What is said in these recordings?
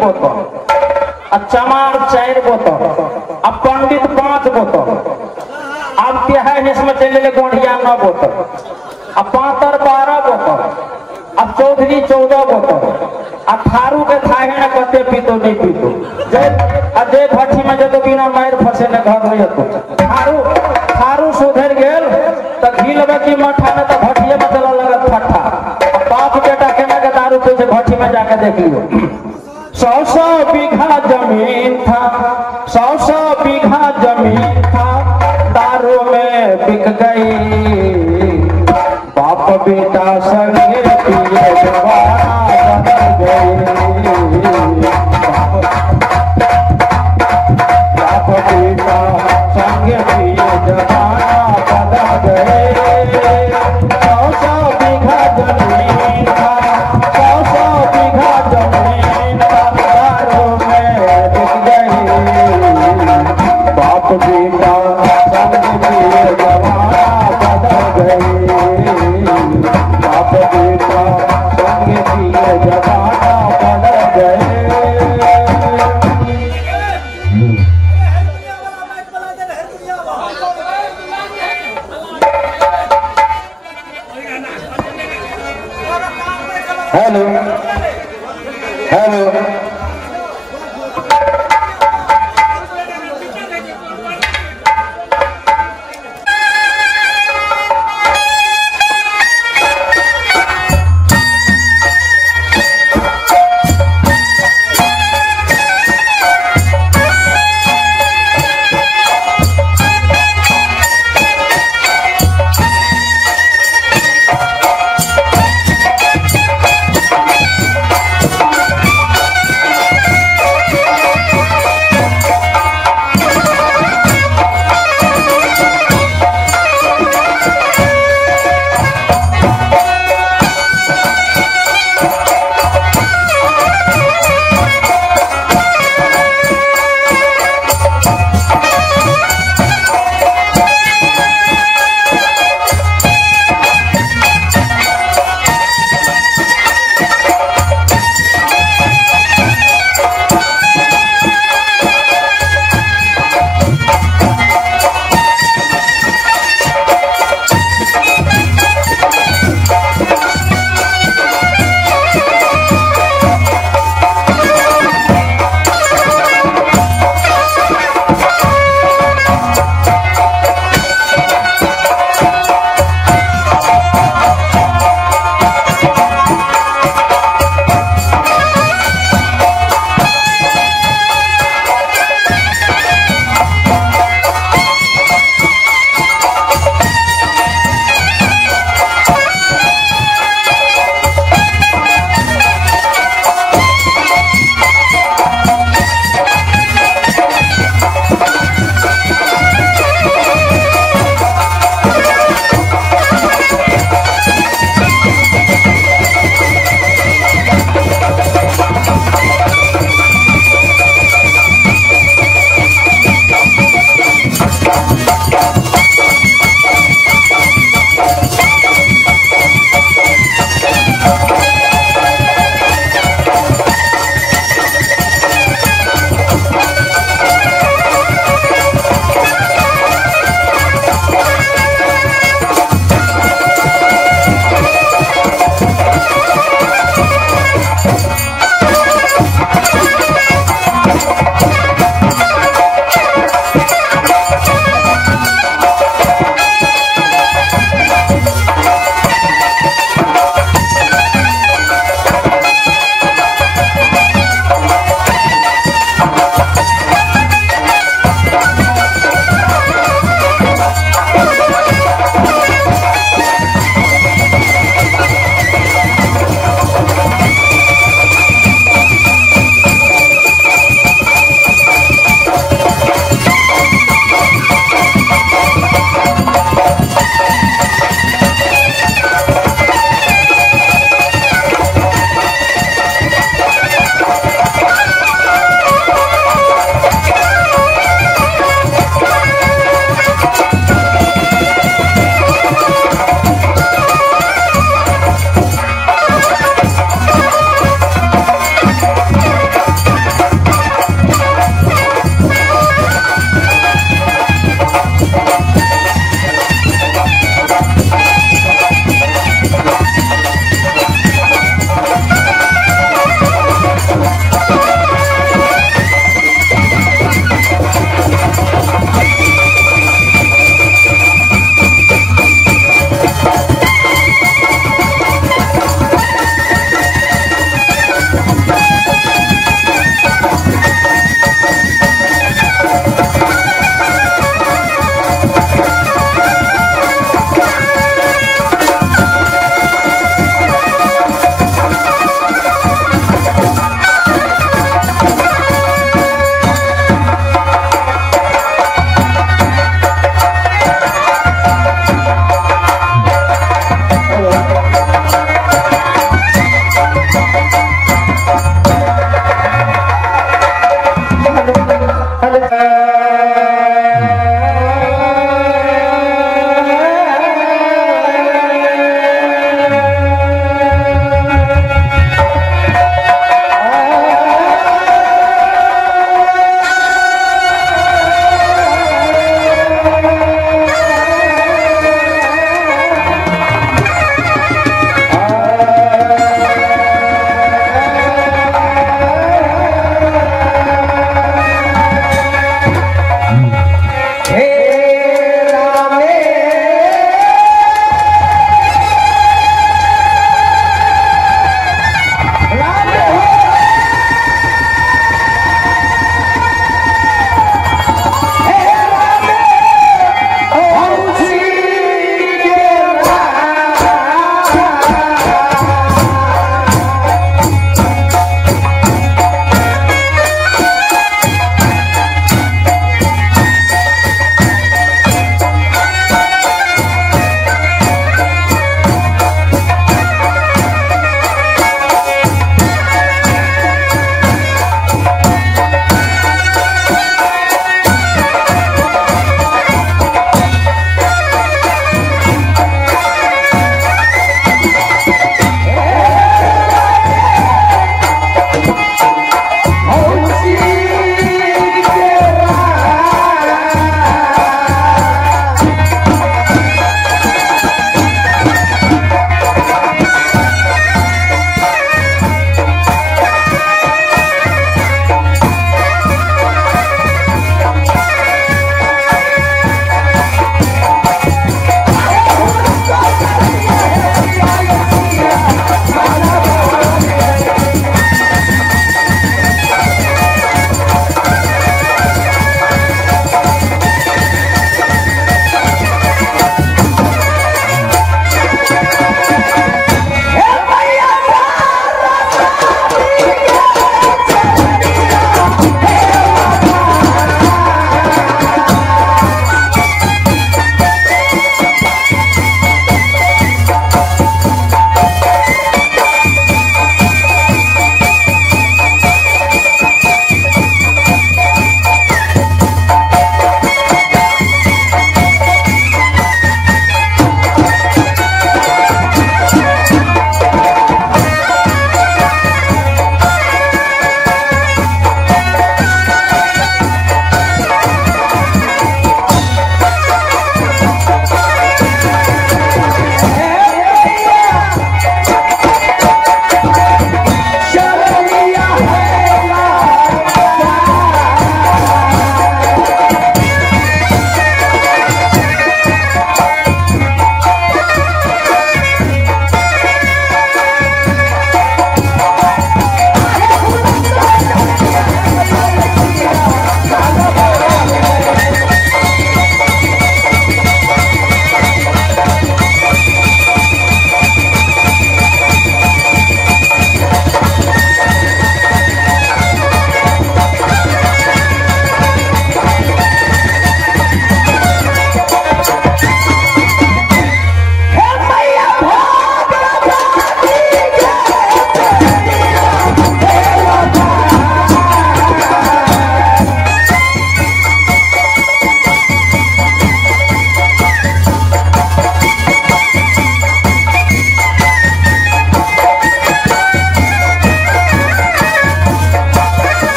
बोतल, चमार 4 बोतल, अब पंडित 5 बोतल, अब क्या है इसमें चले गोढ़िया 9 बोतल, अब पातर 12 बोतल, अब चौधरी 14 बोतल, अब थारू के थाहे न कते पीतो नहीं पीतो जय भट्टी में जब बिना मार फंसे न घर में तो थारू सुधर गेल तो घी लगे की मठा में तो भट्टिए में चला लगत फट्टा। बाप बेटा केना के दारू पीछे भट्टी में जाके देख लियो। 100 बीघा जमीन था, 100 बीघा जमीन था, दारू में बिक गई, बाप बेटा संगे पिए जवाना बन गई, बाप बेटा संगे पिए जवाना बन गए। 100 बीघा जमीन था, 100 बीघा जमीन था, दारू में बिक गई, बाप बेटा संगे पिए जवाना बन गए, बाप बेटा संगे पिए जवाना बन गए। हेलो हेलो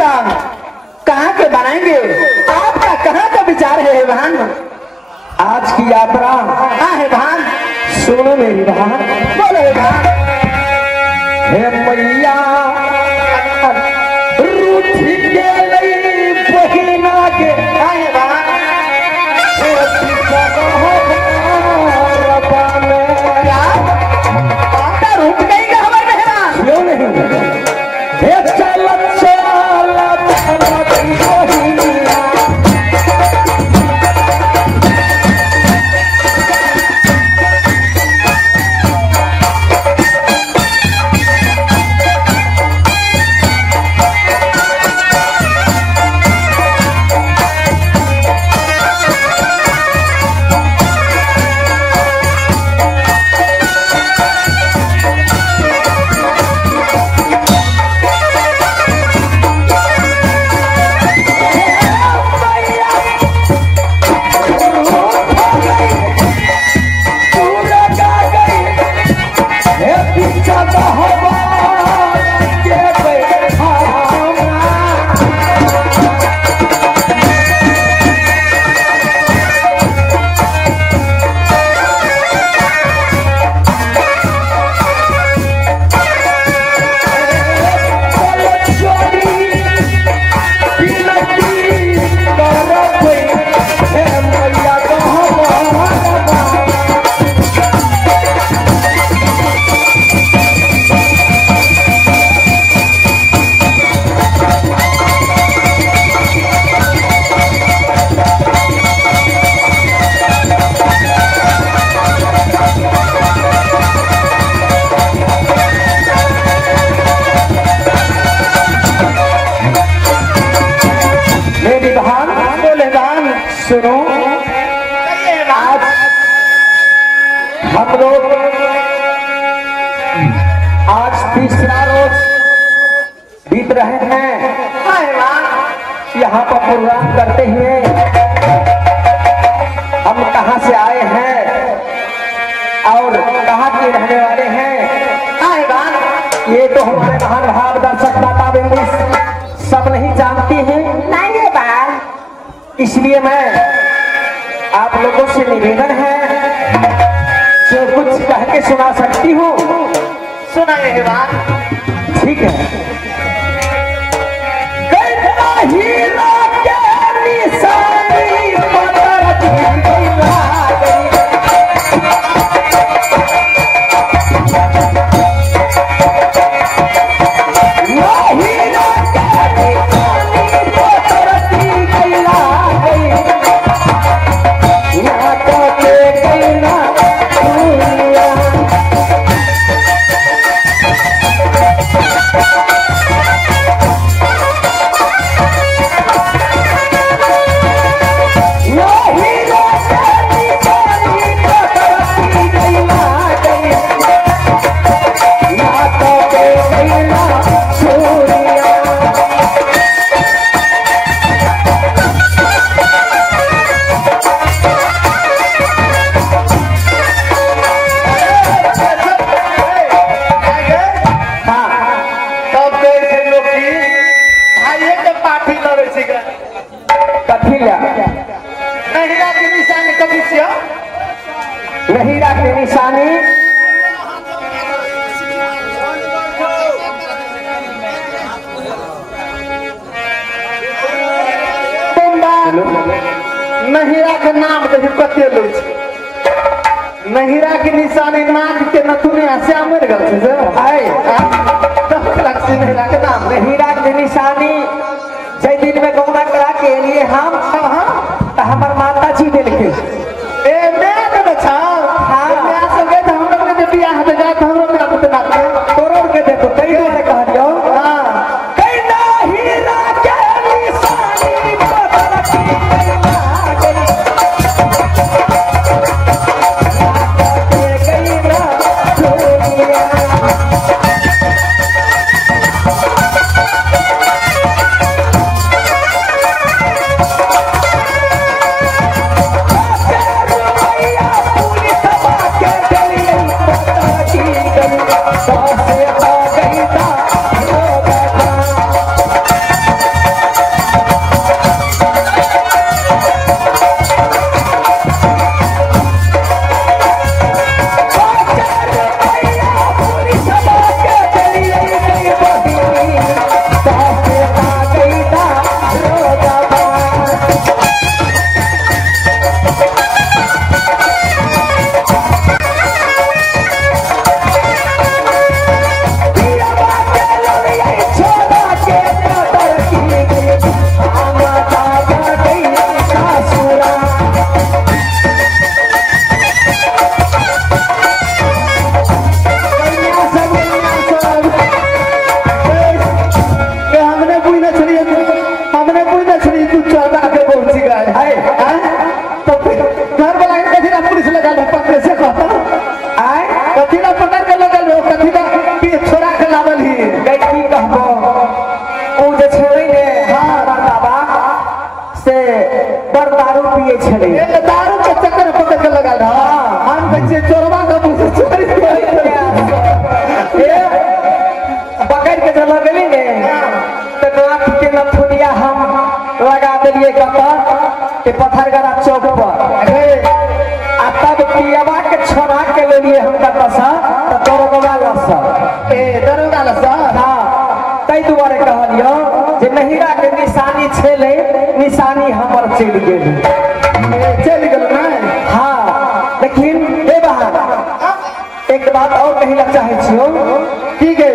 राम, कहाँ के बनाएंगे? आपका कहाँ का विचार है बहन? आज की यात्रा हाँ है बहन, सुनो मेरी बहन। बोलो बहन। हे मैया रुचि के लई बहिना के हाँ है बहन, आपका रूप नहीं का हमारे मेहमान। क्यों नहीं? हे चलत चलत बहिना सुनो, आज हम लोग आज तीसरा रोज बीत रहे हैं यहाँ पर प्रोग्राम करते हुए। हम कहाँ से आए हैं और कहाँ के रहने वाले हैं ये तो हमारे महान भाव दर्शक दाता बिंदु सब नहीं जानती हैं। नहीं बाल, इसलिए मैं आप लोगों से निवेदन है जो कुछ कह के सुना सकती हूँ सुनाइए बाल। ठीक है। कैसा हीरा के निशानी पत्थर की गई। नहीरा की निशानी नहीरा के नाम देखिए कते लोग छै। नहीरा की निशानी नाक के नथुनी हसिया मर गल छै से आय लक्ष्मी नहीरा के नाम नहीरा की निशानी जय दिन में गौना करा के लिए हम हमार माता जी दिल के ए मैं तो छा हां मैं संगे हम लोग के बियाह पे जात हम लोग के ना तोड़ के देखो कई से कह दियो। हां कई नहीरा के निशानी पत्थर की के छोड़ा के ले लिए हम कतसा तो दरोगा लसा ए दरोगा लसा हां तै दुआरे कहलियो जे नहिरा के निशानी छेले निशानी हमर चल गेली चल गेल ना हां लेकिन ए बहार एक बात और कहला चाहे छियो की गे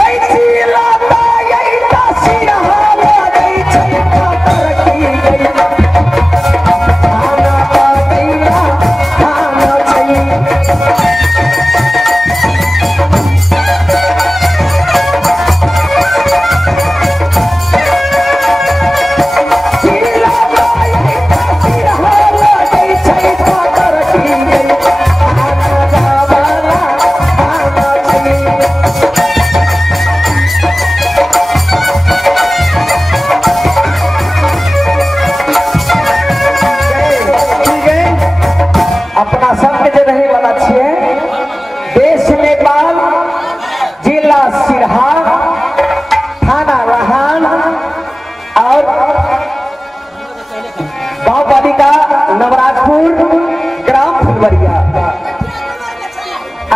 कैसी लाता यही तासीर हावा गई छै तरक्की गई खाना पातीला खाना छै अपना सबके जे रहे वाला छिए देश नेपाल जिला सिरहा थाना रहान और गांव पालिका नवराजपुर ग्राम फुलवरिया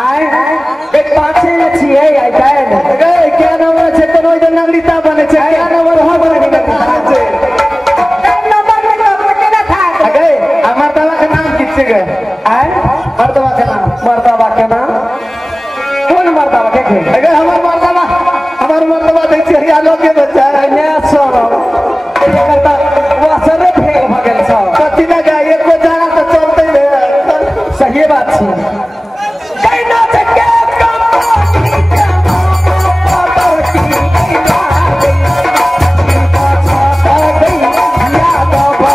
आए एक पांचे छिए आई कैन गे क्या नाम छै कोनो इधर नागरिकता बने छै क्या नाम हो बने नागरिकता छै नंबर में तो केना था गे मर्दवा के नाम की छै गे आए मर्दवा के नाम कौन मर्दवा के गे हमर मर्दवा दै छै या लोग के बच्चा ने सरो ये करता वासरे फेल भ गेल छ कथी ना गे एको जाना तो चलते रे सही बात छै कहना छै के कमानी के मामा पार्टी कैला गई पाछा गई याद बा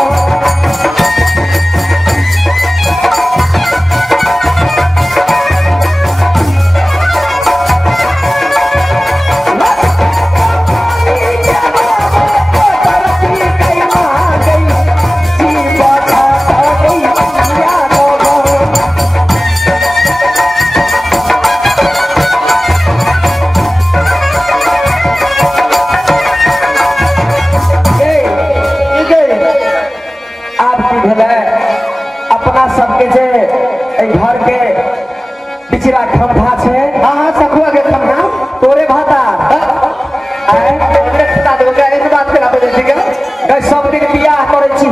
अपना सबके जे घर के पिछड़ा खंभा छै हां सखुआ के खंभा तोरे भाता आए बता दो गे एक बात करा बजे ठीक है गै सब दिन बियाह करे छी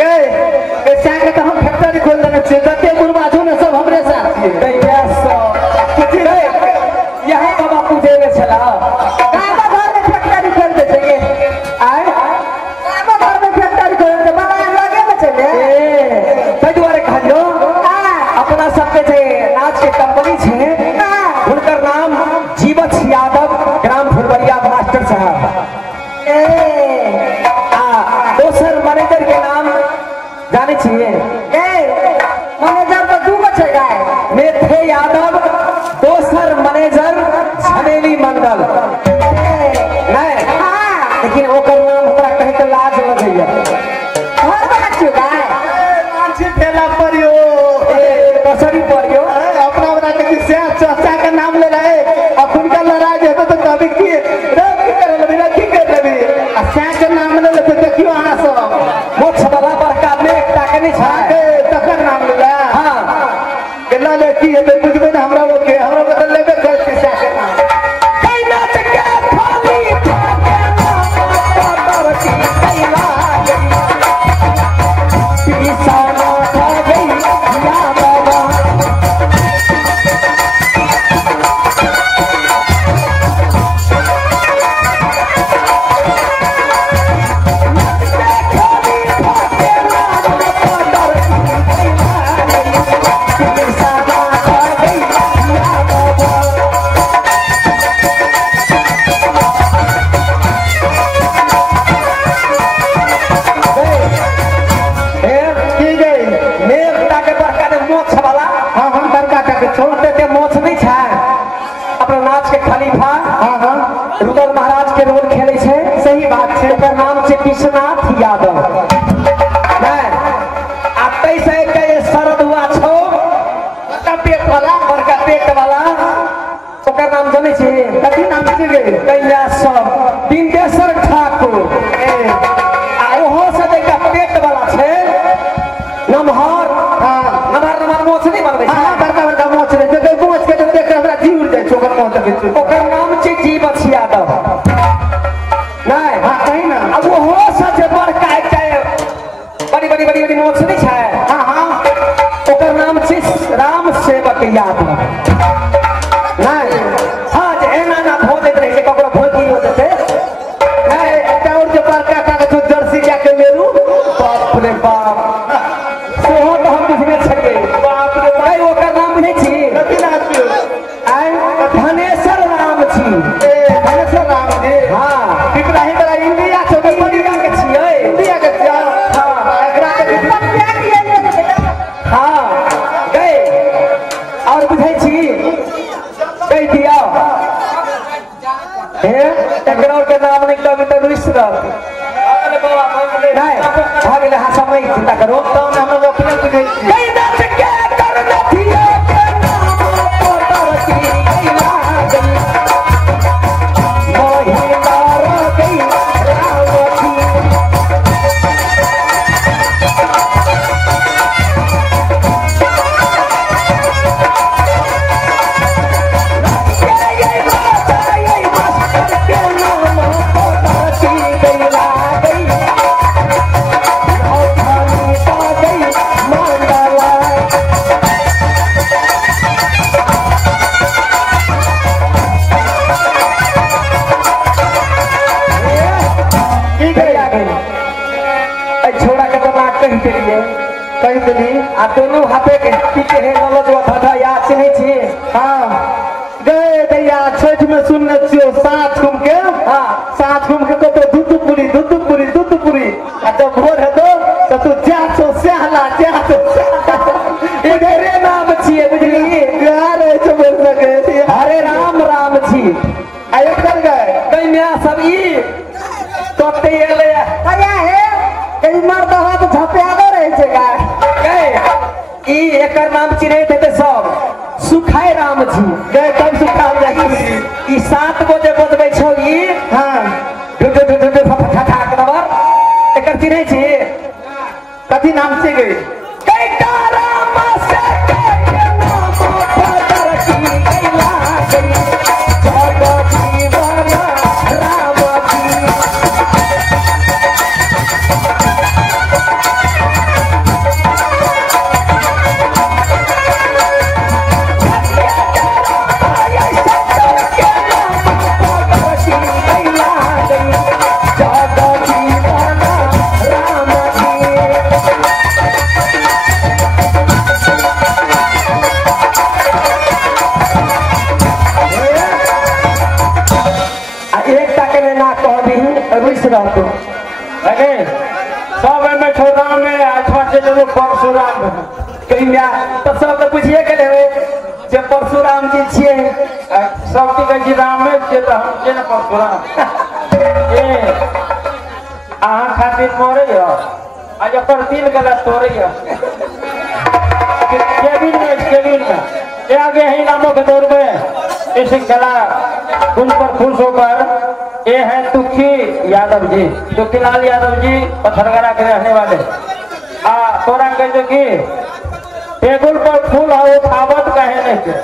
गे बेचा के तो हम फैक्ट्री खोल देने छै जते बुरबाजू ने सब हमरे साथ छियै दैया सब किछि रे यही बाबा पूजे में छला काबा घर में फैक्ट्री खोल दे छै आए काबा घर में फैक्ट्री खोल दे बाबा लगे में चले तै दुआरे कहलियो अपना सबके जे नाच के कंपनी छै हुनकर नाम जीवछ यादव ग्राम फुलवरिया मास्टर साहब दोसर मैनेजर के नाम जाने छिए मैनेजर तो दू गो छै गाय मेथे यादव दोसर मैनेजर झमेली मंडल नहीं लेकिन ओकर नाम हमरा कहे के लाज लगैया घर बना छियो गाय मानसी ठेला परियो कसरी परियो अपना बना के से चाचा का नाम ले रहे अपन का लड़ाई देता तो कभी की रे की करे लबी रे की करे लबी आ से के नाम ले लेते देखियो अहाँ सब मोछ बड़ा बड़का में एकटा के नहीं छै तकर नाम ले हां केना ले की हेबे बुझबे ना हमरा वो के हमरा बदल लेबे कर के से के नाम कैना से के खाली खाके नाम की कैला गई पीसा ना खा गई या बाबा रुदल महाराज के रोल खेले छे सही बात छे एकर नाम छे विश्वनाथ यादव नहीं आते से के शरद हुआ छो बड़का पेट वाला ओकर नाम जाने छे कथी नाम छे गे कैला सब बिंदेश्वर ठाकुर आ ओहो से देखा पेट वाला छे नमहर नमहर मोछ नहीं बनबै छै हां बड़का बड़का मोछ रे जगह मोछ के देख के हमरा जीव उड़ जाय छै ओकर मोछ देख छै ओकर नाम छै जीवछ यादव नहीं हां कहीं ना अब वो हो सच बड़का एकटा बड़ी बड़ी बड़ी बड़ी मोछ नहीं छै हां हां ओकर नाम छै राम सेवक यादव नहीं हां जे एना ना भो दैत रहे छै ककरो भोजी हो जेतै नहीं एकटा और जे बड़का का जो जर्सी जाके लेलू बाप रे बाप सेहो तो हम बुझने छलिए बाप रे भाई ओकर नाम नहीं छी कथि नाम छी आइ धनेश्वर राम छी ए धनेश्वर राम जी हां इब्राहिम बड़ा इंडिया छै इंडिया के छियै इंडिया के छियै हां एकरा के हां गए और बुझै छी कहि दिया हे एकरा के नाम नहीं कहबी त रुइस रहत अरे बाबा नहीं भाग ले हां समय चिंता करो तो हम लोग अपने बुझै छी कई नाच के कर नथिया के नाम पोतरती गइला गई महिला रो गई रावती ये मास्टर के नाम पोतरती गइला गई और खानी ता गई मंडला की गया करिया गई छोड़ा के तो नाक कहीं के लिए कहि देली आ दोनों हाथे के पीछे है नलज था याद से नहीं छी हां गए दैया छठ में सुनने छियो साथ घूम के हां साथ घूम के तो दूध पूरी आ जब भोर हेतो तो तू जा छो सहला जा छो इधरे नाम छिए बुझली प्यार है जो बोल सके हरे राम राम छी आ एक कर गए कई में सब ई तोते एले आया है कई मार तो हाथ झपयादो रहे छै का गए ई एकर नाम चिन्है थे सब सुखाय राम जी गए कब सुखा जाए ई 7 गो जे बजबै छौ ई हां ढुढु फफा नंबर एकर चिन्है छी कथी नाम से गए कैटा राम से के नाम पोतरती गइला गई जग जीवन राम जी रहतो अरे सब में छोड़ा में आठवा से जो परशुराम कहीं तो सब तो बुझिए के लेवे जे परशुराम जी छिए सब की कह राम में जे हम जे न परशुराम ए आहा खातिर मरे हो आज पर दिल गलत तोरे हो केबिन में ये आगे ही नामों के दौर में इस कला फूल पर फूल होकर ये है तुखी यादव जी तुखीलाल यादव जी पत्थरगढ़ा के रहने वाले तोरा कह जो कि टेबुल पर फूल हो उठावत कहे नहीं के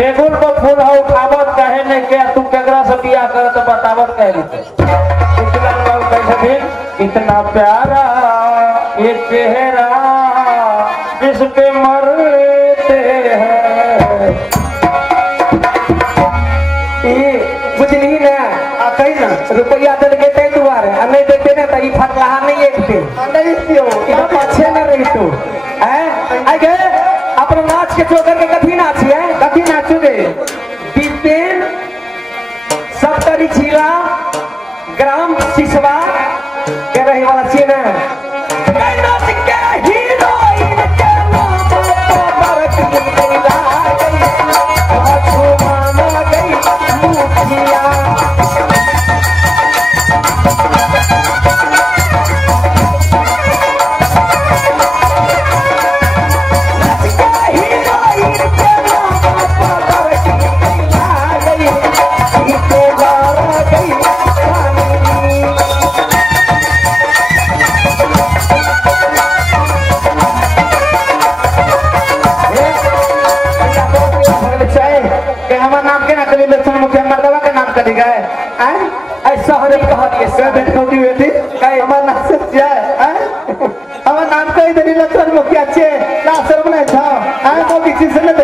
टेबुल पर फूल हो उठावत कहे नहीं के तू केकरा से बियाह कर तो बतावत कहे नहीं के तुखीलाल बाबू कह छथिन इतना प्यारा ये चेहरा जिस पे मरते हैं बुझली ना कही ना रुपया दल के ते दुआरे आ नहीं देते ना तो ई फटलाहा नहीं एकते नहीं पियो इधर पछे न रही तू हैं आई गए अपना नाच के चोकर के कथी नाच है कथी नाचो गे बिपिन सप्तरी जिला ग्राम सिसवा के रहे वाला छी ना नाच के हीरोइन के नाम पर की गईला गई छुमाना गई मुखिया नाच के हीरोइन के नाम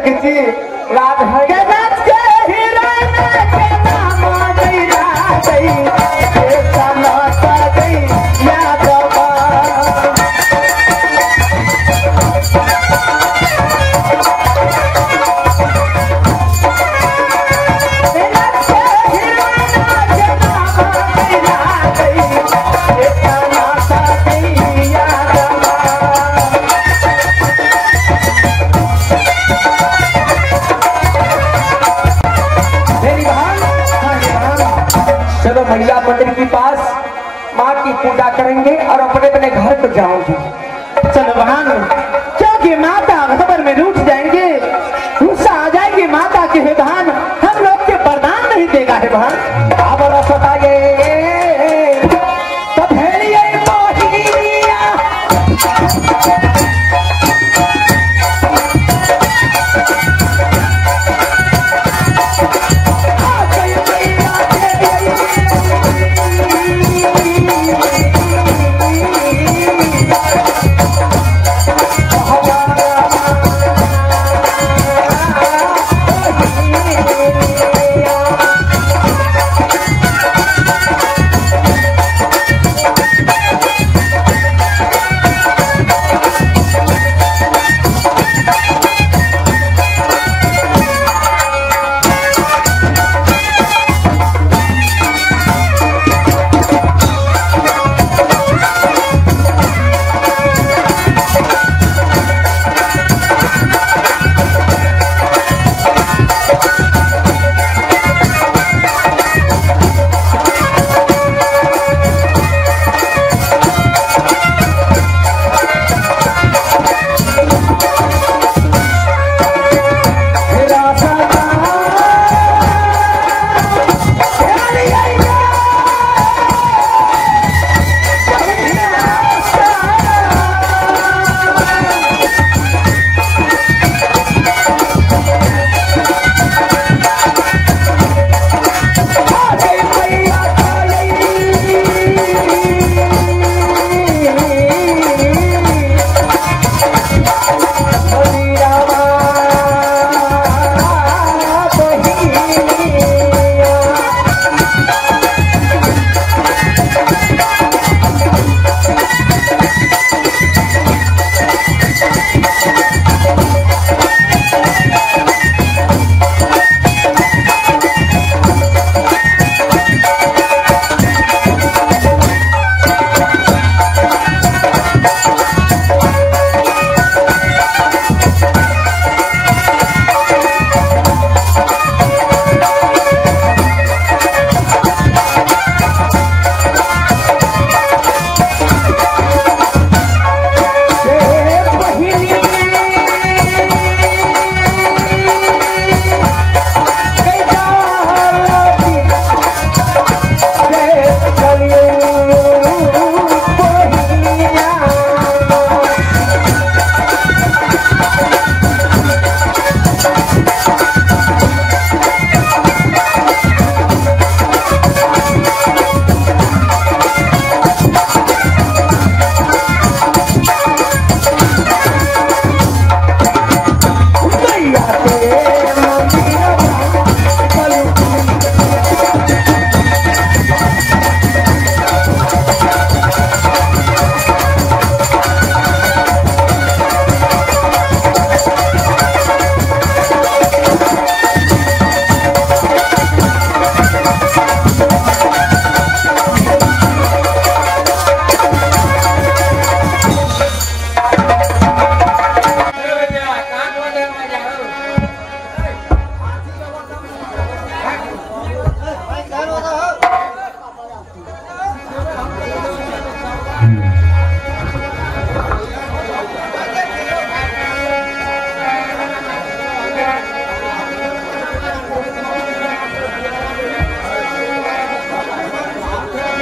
किसी राज है के नाच के हीरोइन के नाम दैरा गई के सनाता गई यादवा के नाच के हीरोइन के नाम दैरा गई के सनाता गई यादवा मेरी बहन चलो महिला मंदिर के पास माँ की पूजा करेंगे और अपने अपने घर को जाओगे। चलो बहन, क्योंकि माता खबर में रूठ जाएंगे, गुस्सा आ जाएगी माता के है बहन, हम लोग के वरदान नहीं देगा है बहन। आप और बताइए तो भेड़िए मोहिनिया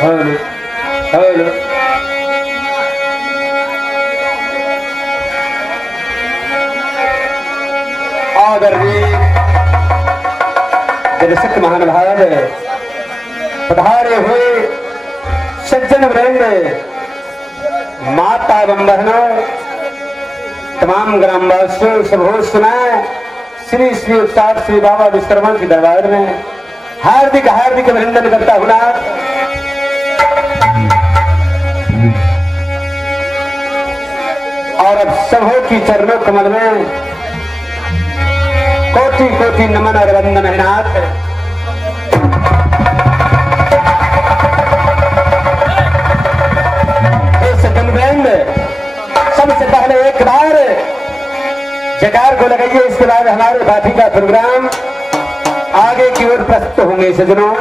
हेलो हेलो आदरणीय दर्शक महानुभाव पधारे हुए सज्जन वृंद, माता एवं बहनों, तमाम ग्रामवासियों, सब हो सुनाए श्री श्री उस्ताद श्री बाबा विश्वकर्मा के दरबार में हार्दिक हार्दिक अभिनंदन करता हूँ। और अब सबों की चरणों कमल में कोटि कोटि नमन और वंदन है नाथ। इस कन्वेंट सबसे पहले एक बार जयकार को लगाइए, इसके बाद हमारे बाकी का प्रोग्राम आगे की ओर प्रस्तुत होंगे सज्जनों।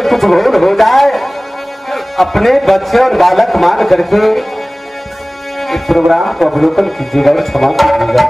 कुछ भूल हो जाए अपने बच्चे और बालक मान करके इस प्रोग्राम को अवलोकन कीजिएगा और क्षमा कीजिएगा।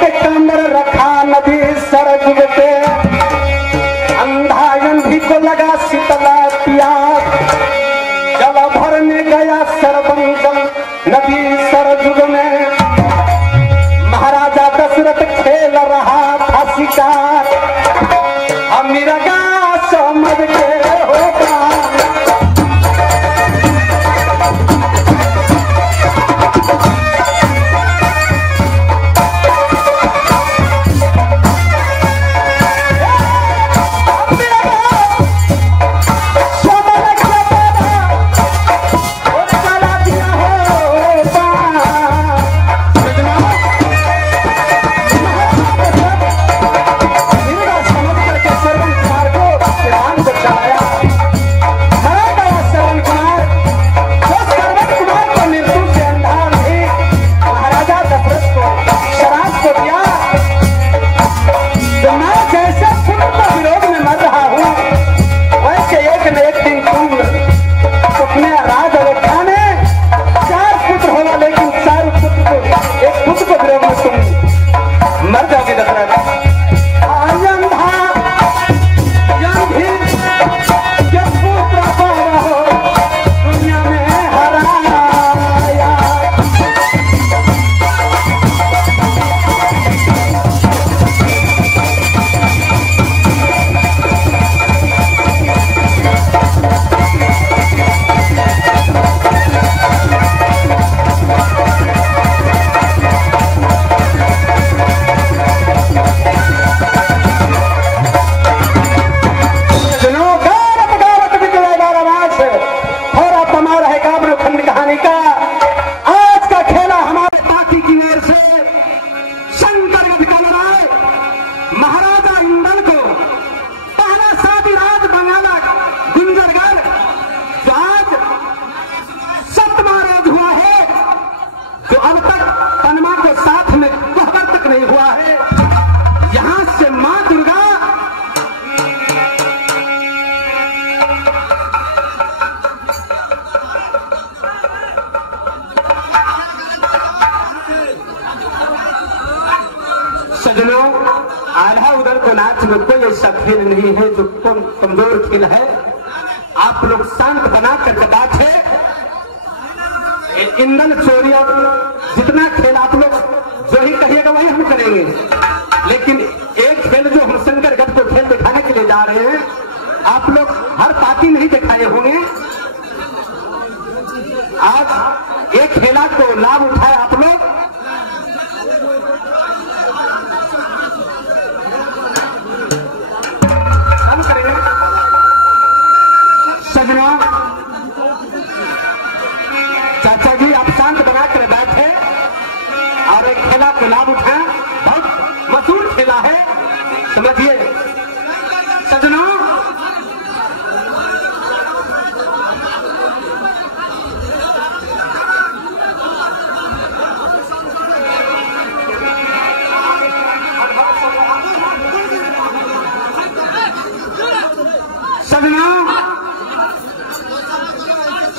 के कमर रखा नदी सरजुग पे, अंधा अंधी को लगा शीतला प्यास, जल भरने गया सरबंदल नदी सरजुग में। महाराजा दशरथ खेल रहा था शिकार, हम मिर्गा समझ के होगा। सजनों, आधा उधर को नाच में कोई ऐसा खेल नहीं है जो कमजोर खेल है। आप लोग शांत बना करके बैठे। ईंधन चोरी और जितना खेल आप लोग जो ही कहिएगा वही हम करेंगे, लेकिन एक खेल जो हम शंकरगढ़ को खेल दिखाने के लिए जा रहे हैं, आप लोग हर पार्टी में ही दिखाए होंगे। आज एक खेला को लाभ उठाए आप लोग। हम करेंगे सजनों। चाचा जी आप शांत बना कर बैठे और एक खेला को लाभ उठाए। बहुत मशहूर खेला है, समझिए सजनों।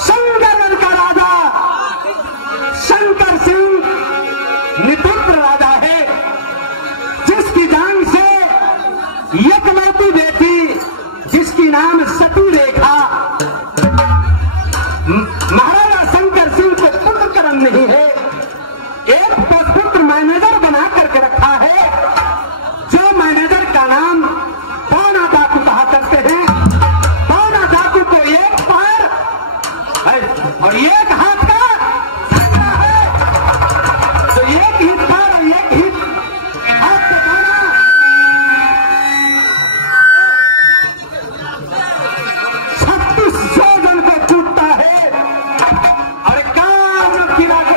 शंकरगढ़ का राजा शंकर सिंह निपुत्र राजा है, जिसकी जान से एकलौती बेटी जिसकी नाम सती रेखा। महाराजा शंकर सिंह को पुत्र कर्म नहीं है, एक पुत्र मैनेजर बना करके रखा है, जो मैनेजर का नाम पौना डाकू कहा करते हैं। और एक हाथ का संगा है, तो एक ही पैर और एक ही हाथ से गाना। 36 जोजन को टूटता है और काम किला को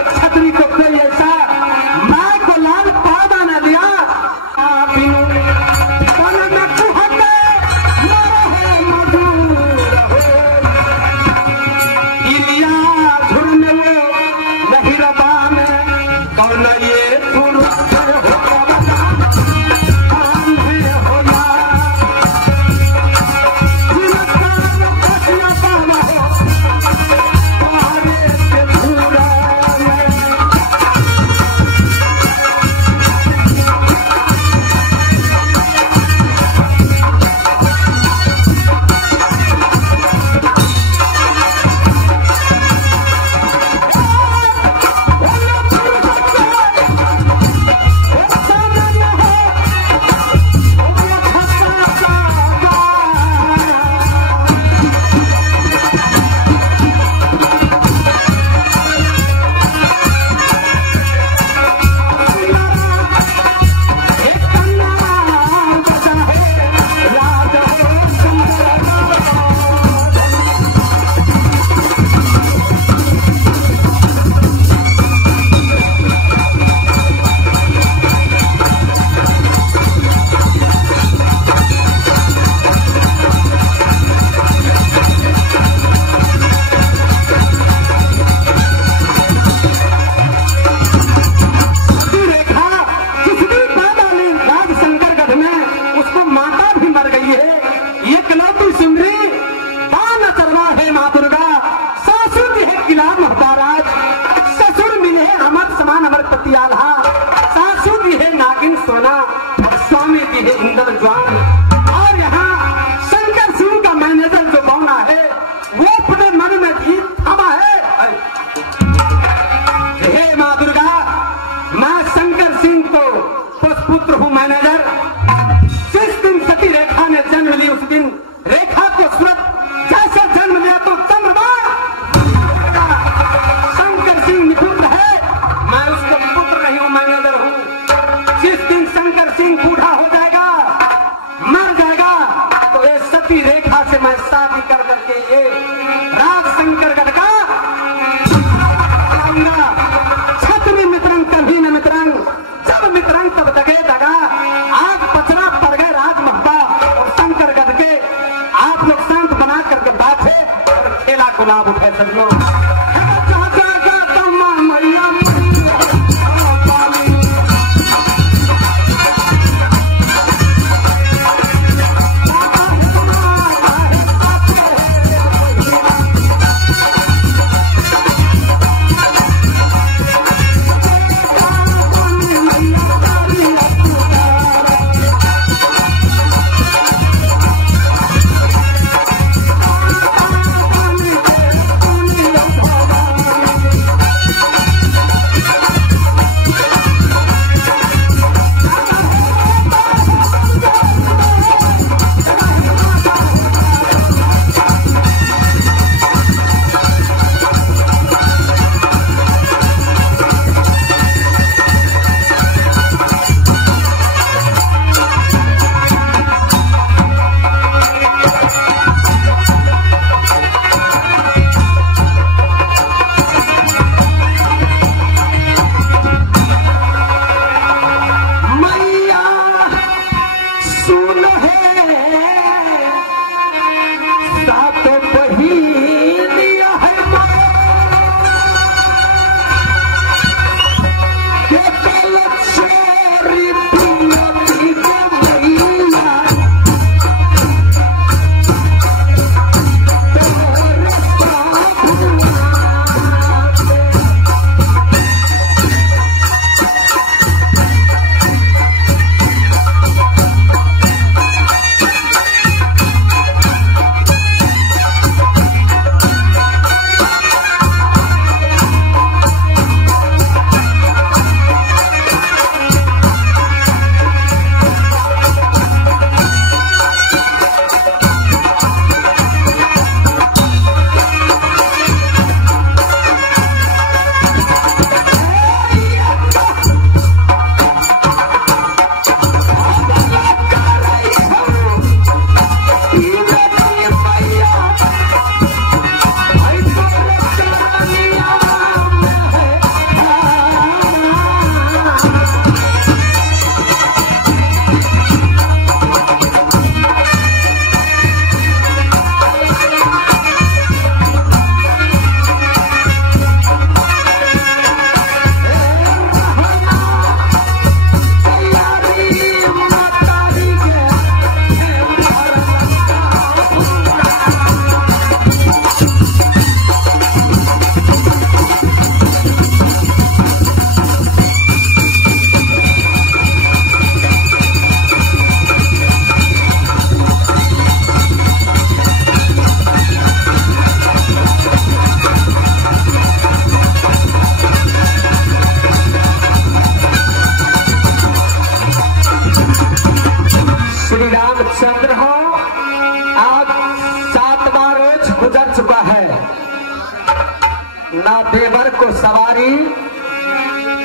सवारी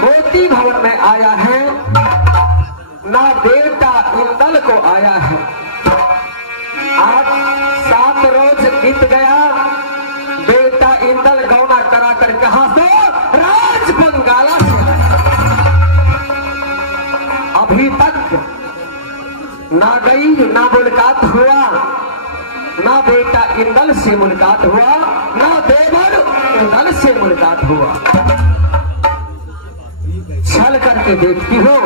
मोती भवन में आया है, ना बेटा इंदल को आया है। आज 7 रोज बीत गया, बेटा इंदल गौना करा कर कहा तो राज बंगाला से अभी तक ना गई, ना मुलाकात हुआ, ना बेटा इंदल से मुलाकात हुआ, ना देवर इंदल से मुलाकात हुआ। चल करके देखती हो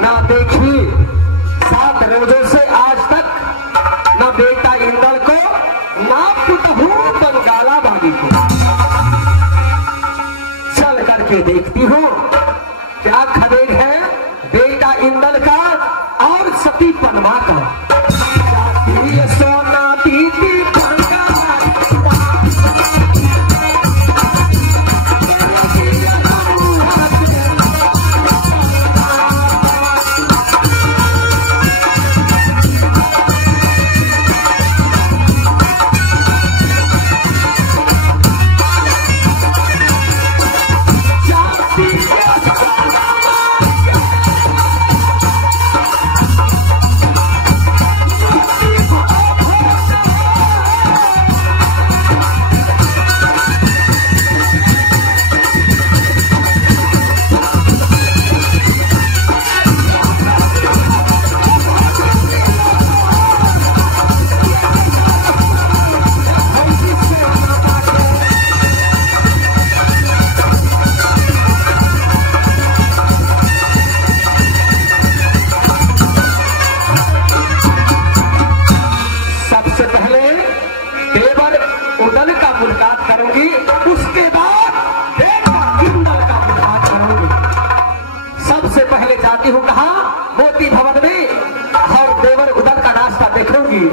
ना देखी 7 रोजों से आज तक ना बेटा इंदल को, ना पुतहू बंगाला बागी को। चल करके देखती हूँ क्या खबर है बेटा इंदल का और सती पनमा का। सोना दीदी मोती भवन में और देवर उदल का नाश्ता देखूंगी।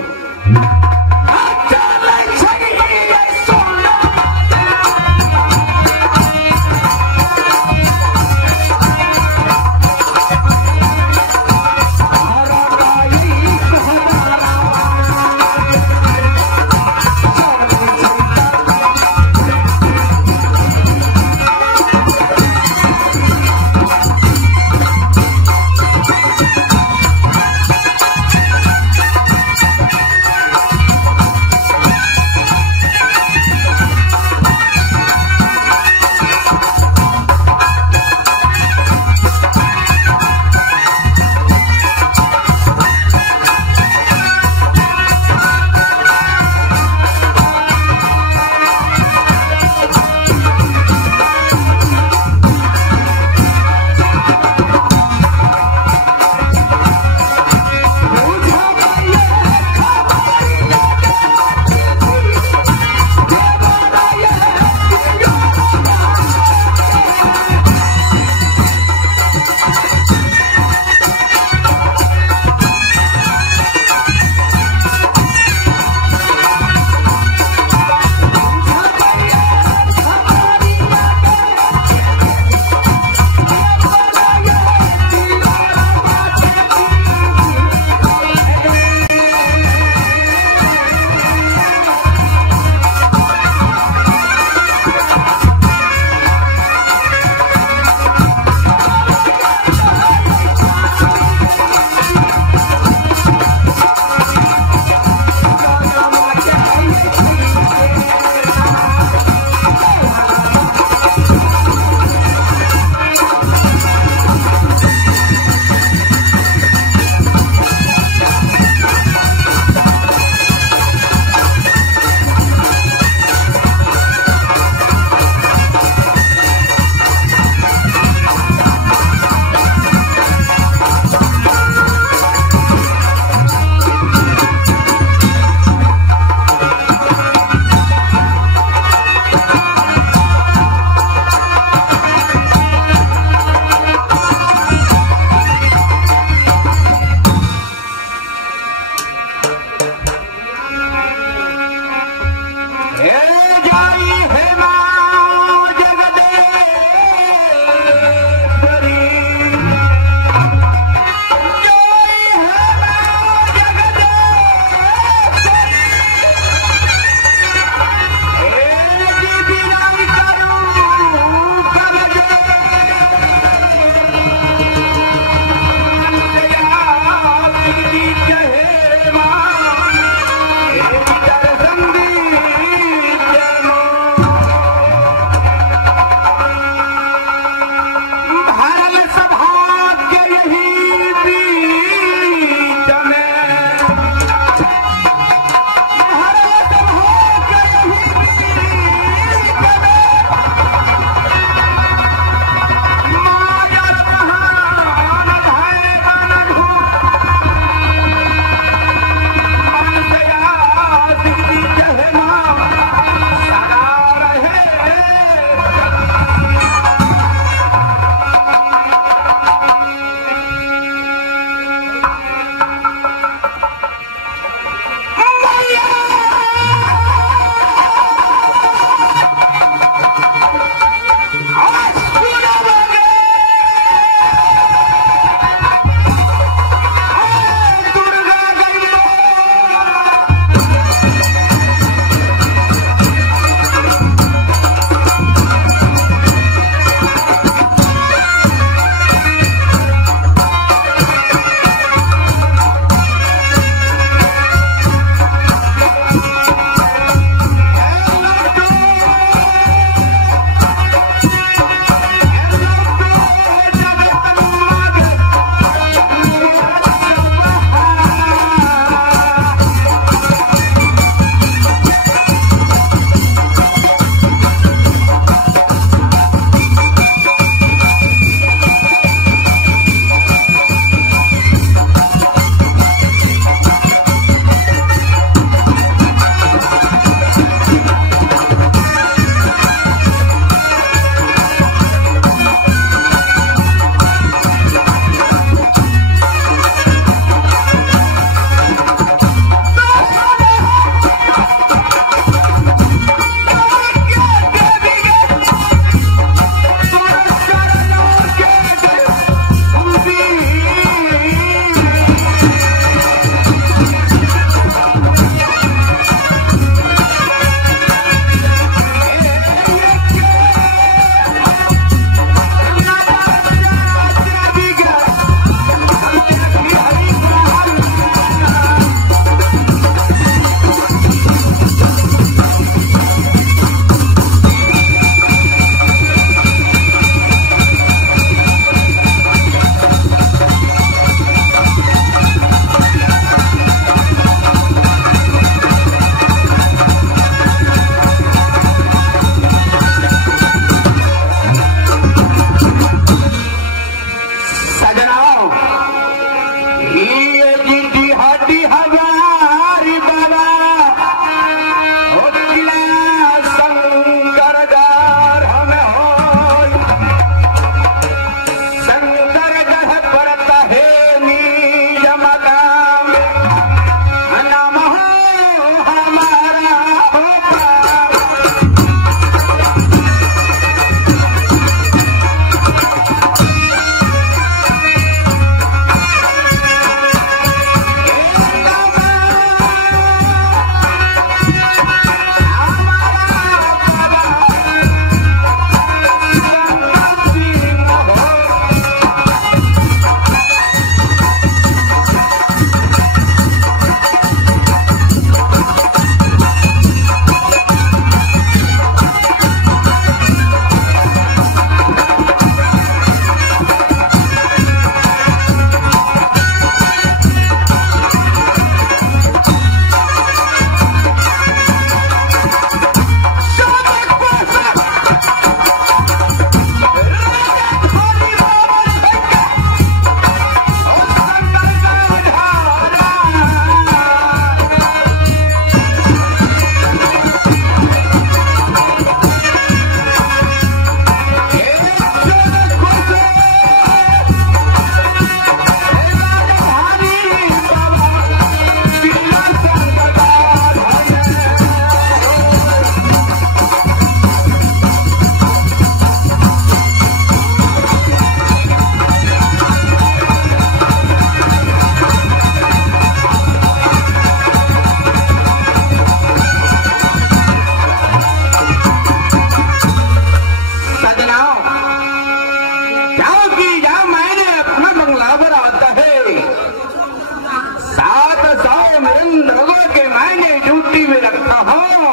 एक मृंगों के मायने ड्यूटी में रखता हूँ,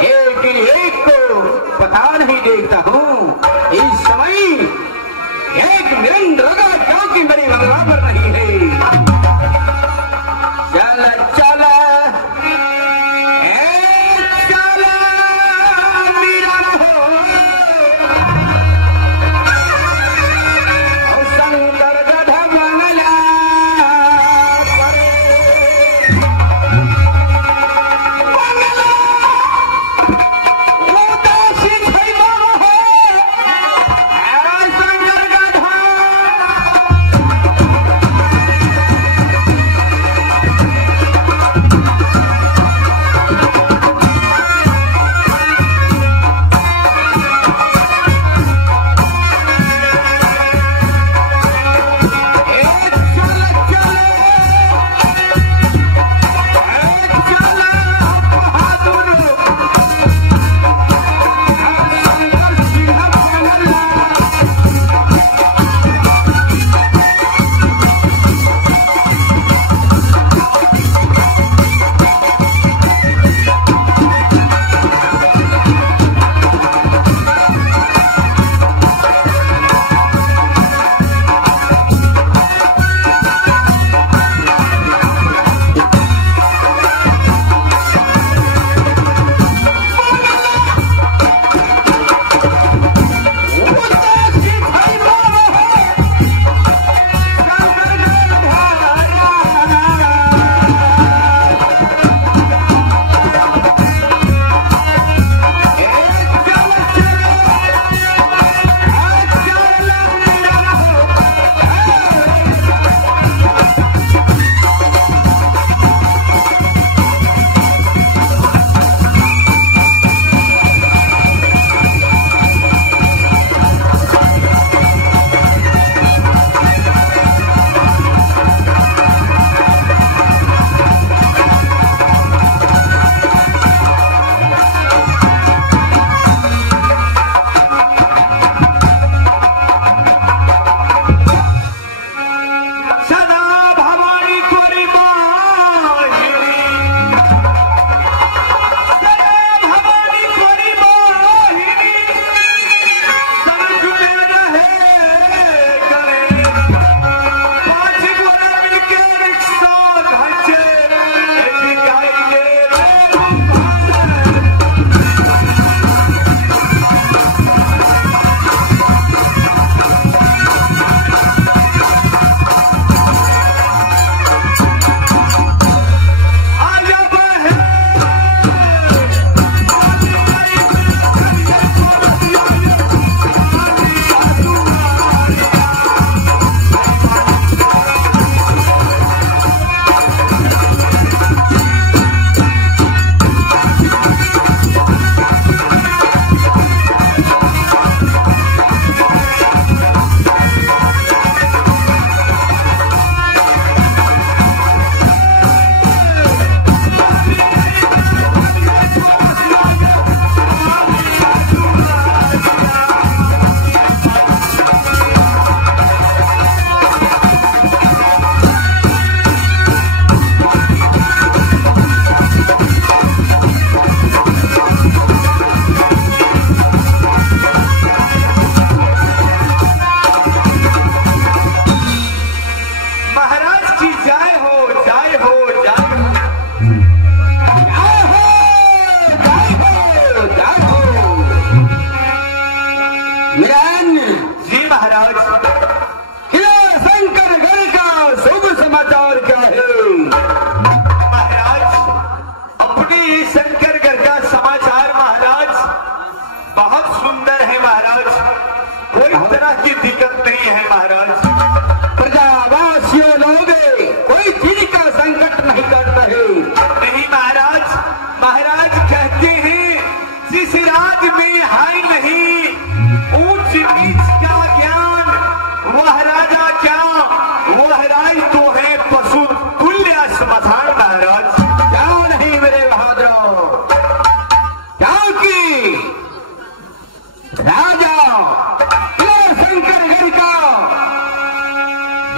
लेकिन एक को पता नहीं देखता हूँ। इस समय एक मृंगों क्योंकि मेरी बंगला पर नहीं है। चल चल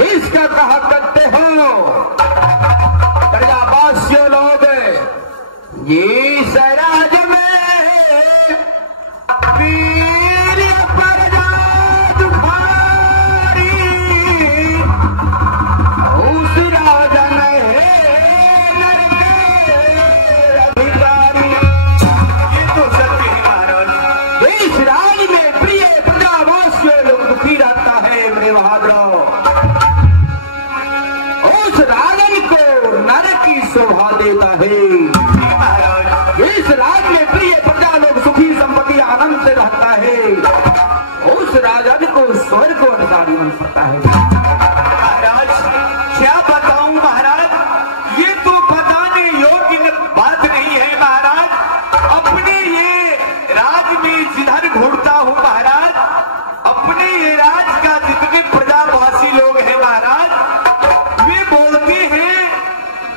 इसका कहा करते हो ये सराज में वीर प्रजा दुखारी, उस राजा में नर के अधिकारी। ये तो सत्य है महाराज। इस राज में प्रिय प्रजावासियों लोग दुखी रहता है मेरे बहादुरों। उस राजन को नरक की शोभा देता है। इस राज में प्रिय प्रजा लोग सुखी संपत्ति आनंद से रहता है। उस राजन को स्वर्ग को अधिकारी बन सकता है। महाराज क्या बताऊं महाराज, ये तो बताने योग्य बात नहीं है महाराज। अपने ये राज में जिधर घूरता हूँ महाराज, अपने ये राज का जितने प्रजावासी लोग हैं महाराज, वे बोलते हैं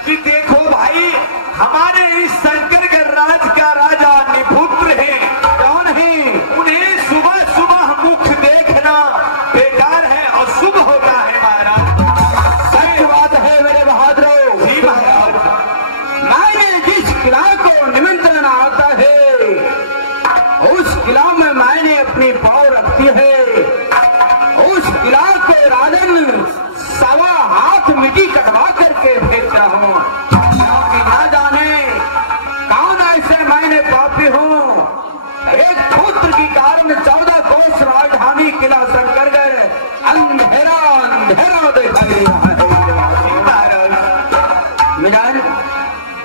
कि देखो भाई हमारे इस शंकरगढ़ राज का राजा निपुत्र है। कौन है? उन्हें सुबह सुबह मुख देखना बेकार है, अशुभ होता है महाराज। सत्य बात है मेरे बहादुरों। जी महाराज। मैंने जिस किला को निमंत्रण आता है, उस किला में मैंने अपनी पाँव रखती है। उस किला को राजन सवा हाथ मिट्टी कटवा करके भेजता हूँ, क्योंकि ना जाने कौन ऐसे मैंने पापी हूँ। एक पुत्र की कारण 14 कोस राजधानी किला शंकरगढ़ अंधेरा अंधेरा दिखाई दे रहा है। महाराज मिलान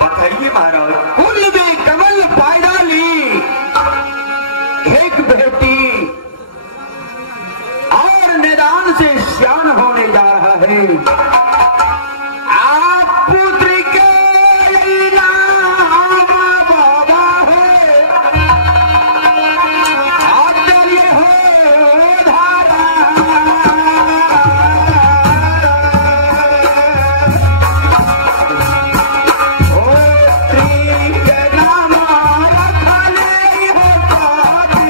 बताइए महाराज। कुल में कमल पैदा ली एक बेटी और निदान से श्यान होने जा रहा है। आप पुत्र के नाम बाबा है, आश्चर्य हो धारा। पुत्री के नाम रखले हो पापी,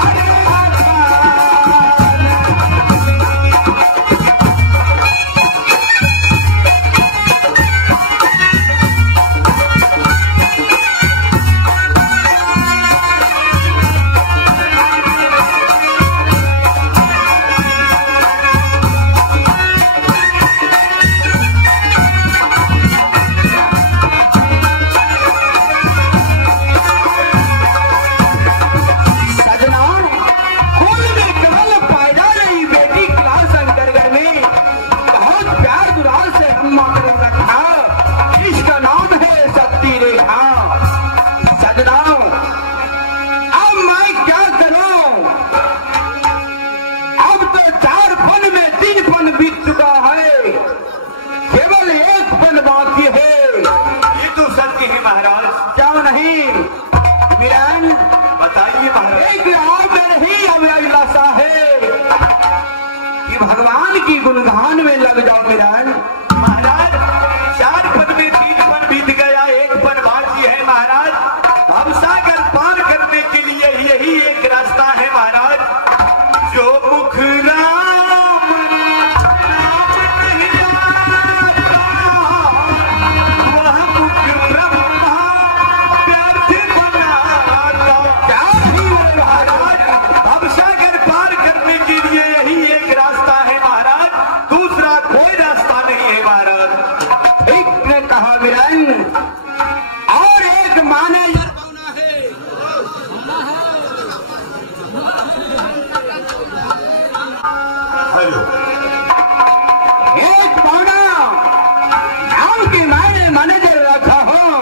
अरे सजना कुल में कमल पैदा नहीं बेटी किला शंकरगढ़ में बहुत प्यार दुलार से हम मात्र रखा। इसका नाम है शक्ति रेखा। सजना अब मैं क्या करूं? अब तो 4 फन में 3 फन बीत चुका है, केवल 1 फन बाकी है। ये तो सत्य है महाराज। क्या नहीं वीरान? बताइए महाराज। एक आप में नहीं अभिलाषा है कि भगवान की गुणगान में लग जाओ वीरान। महाराज 4 पद में 3 पद बीत गया, 1 पद बाकी है महाराज। भवसागर पार करने के लिए यही एक रास्ता है महाराज। जो मुख राम नाम नहीं आता, वह मुख ब्रह्मा व्यर्थ बनाता। क्या नहीं है महाराज भवसागर पार करने के लिए यही एक रास्ता है महाराज, दूसरा कोई रास्ता नहीं है महाराज। ठीक ने कहा वीरान। और एक माने हेलो एक पौना नाम की मैंने मैनेजर रखा हूँ।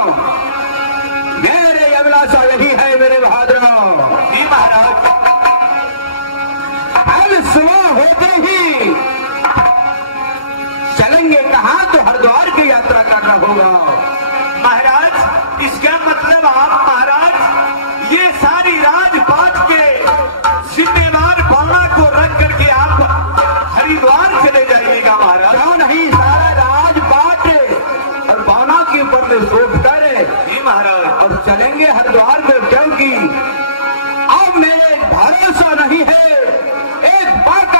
मेरे अभिलाषा यही है मेरे बहादुरों। जी महाराज। कल सुबह होते ही चलेंगे कहाँ? तो हरिद्वार की यात्रा करना होगा। महाराज इसका मतलब आप महाराज ये सारी राजपाट के जिम्मेवार बाणा को रख करके आप हरिद्वार चले जाइएगा महाराज। क्यों नहीं? सारा राजपाट और बाना के ऊपर में सोच कर जी महाराज। और चलेंगे हरिद्वार में, क्योंकि अब मेरे भरोसा नहीं है। एक बात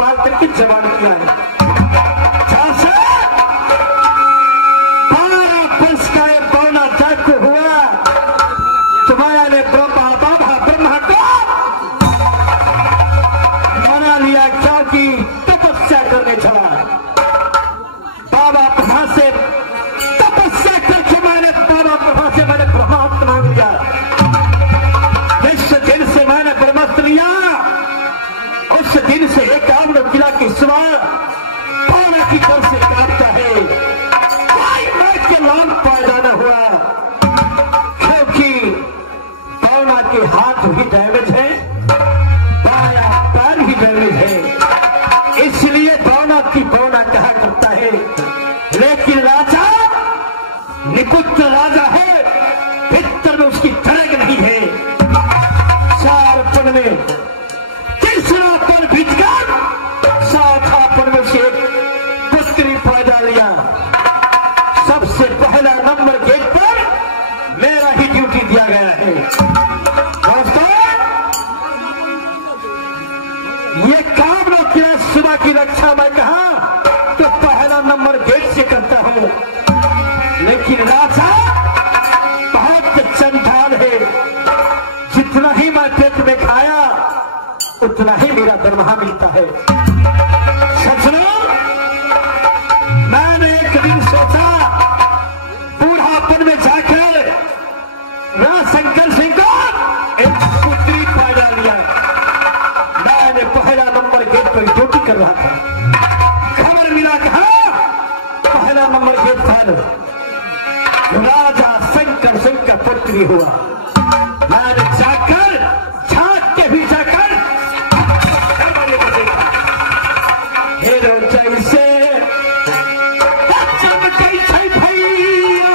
पाल करके जवान किया है। 12 वर्ष का ये पौना जग हुआ, तुम्हारा ने बाबा ब्रह्मा को बना लिया, क्योंकि तपस्या करने चला। बाबा ब्रह्मा से तपस्या करके मैंने ब्रह्मास्त्र मांग लिया। जिस दिन से मैंने ब्रह्मास्त्र लिया, उस दिन से एक आमड़ किला की सवार पौना की तरफ से काटता है। कोई मैं के लाभ पैदा न हुआ, क्योंकि पौना के हाथ भी डैमेज है, बाया पैर भी डैमेज है, इसलिए पौना की पौना कहा करता है। लेकिन राजा निपुत्र राजा है, भीतर में उसकी धड़क नहीं है। 4 पन में तीसरा पन बीतकर 7वां पन में उसे एक पुत्री पैदा लिया। सबसे पहला नंबर गेट पर मेरा ही ड्यूटी दिया गया है। दोस्तों, ये काम न किया, सुबह की रक्षा मैं कहा तो पहला नंबर गेट से करता हूं, लेकिन राजा बहुत चंडाल है। जितना ही मैं पेट में खाया उतना ही मेरा दरमाहा मिलता है। सज्जनों, मैंने एक दिन सोचा बूढ़ापन में जाकर राज शंकर सिंह को एक पुत्री पैदा लिया। मैंने पहला नंबर गेट पर ड्यूटी कर रहा था, खबर मिला कहा पहला नंबर गेट पर राजा शंकर सिंह का पुत्री हुआ। मैंने जाकर झांक के भी जाकर हेरो जैसे चमके छै भैया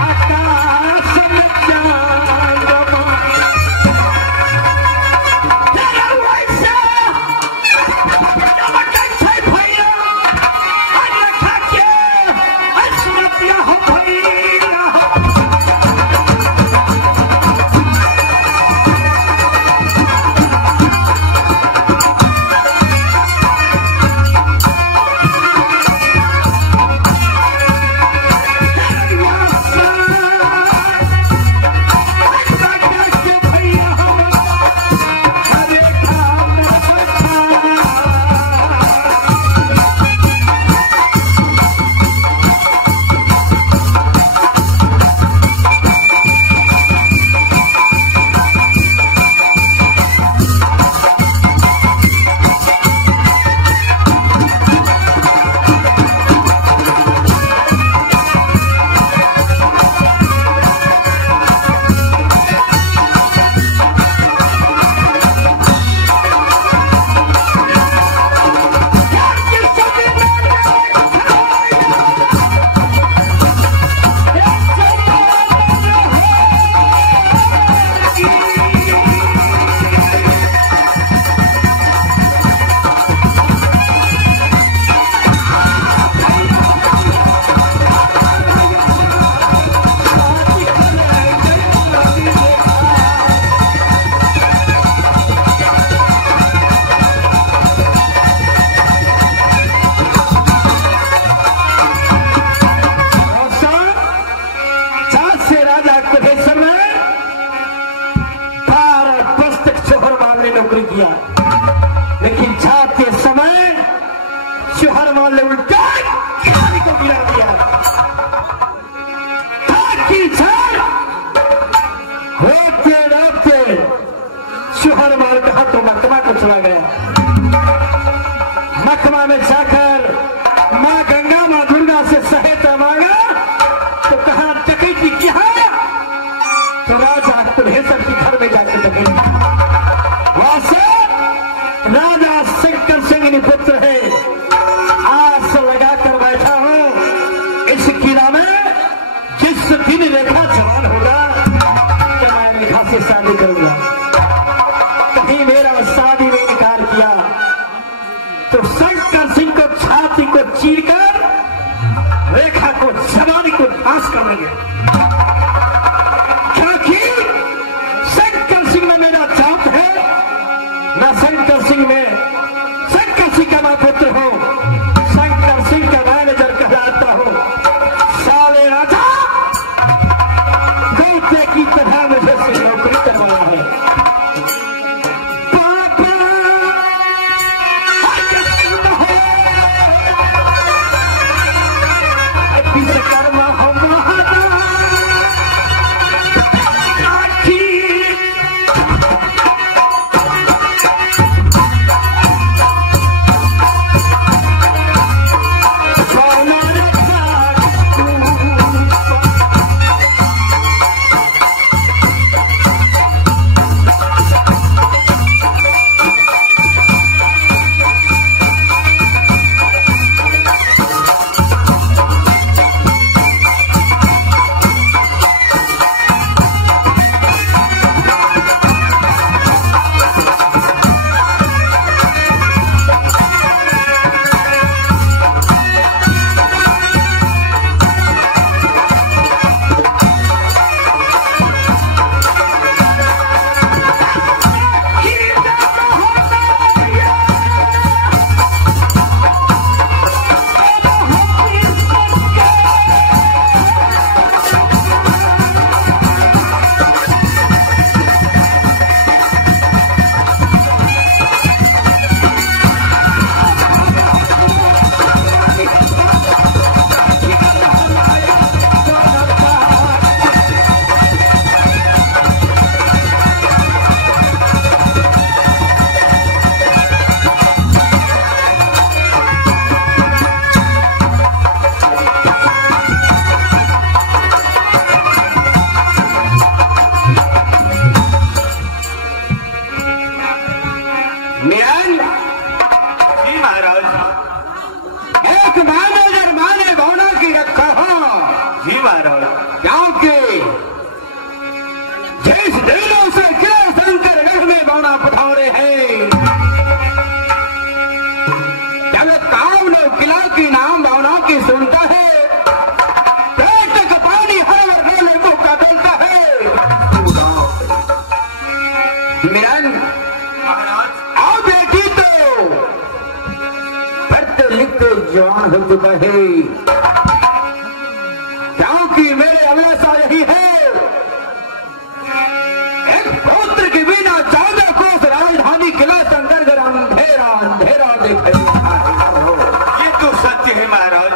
आकाश में चांदमा, हेरो वैसे चमके छै भैया आज रखा के ऐश्वर्या हो भैया। किया, लेकिन जाते समय शोहर वाले उल्टा खाली को गिरा दिया ताकि होते रहते शोहर माल का हाथों मकमा को चला गया। मकमा में जाकर माँ गंगा माँ दुर्गा से सहायता मांगा तो कहा डकैती किया, तो राजा कुल्हेश्वर के घर में जाकर डकैती। वहां से राजा शंकर सिंह पुत्र है, आस लगाकर बैठा हूं इस किला में, जिस दिन रेखा जवान होगा तो मैं रेखा से शादी करूंगा। कहीं मेरा शादी में निकाल किया तो शंकर सिंह को छाती को चीरकर रेखा को जवानी को नाश कर देंगे, क्योंकि शंकर सिंह में मेरा जात है, न शंकर सिंह में जवान हो चुका है, क्योंकि मेरे अभिलाषा यही है, एक पौत्र के बिना 14 कोस राजधानी किला संकर अंधेरा अंधेरा देख रहा है। ये तो सत्य है महाराज।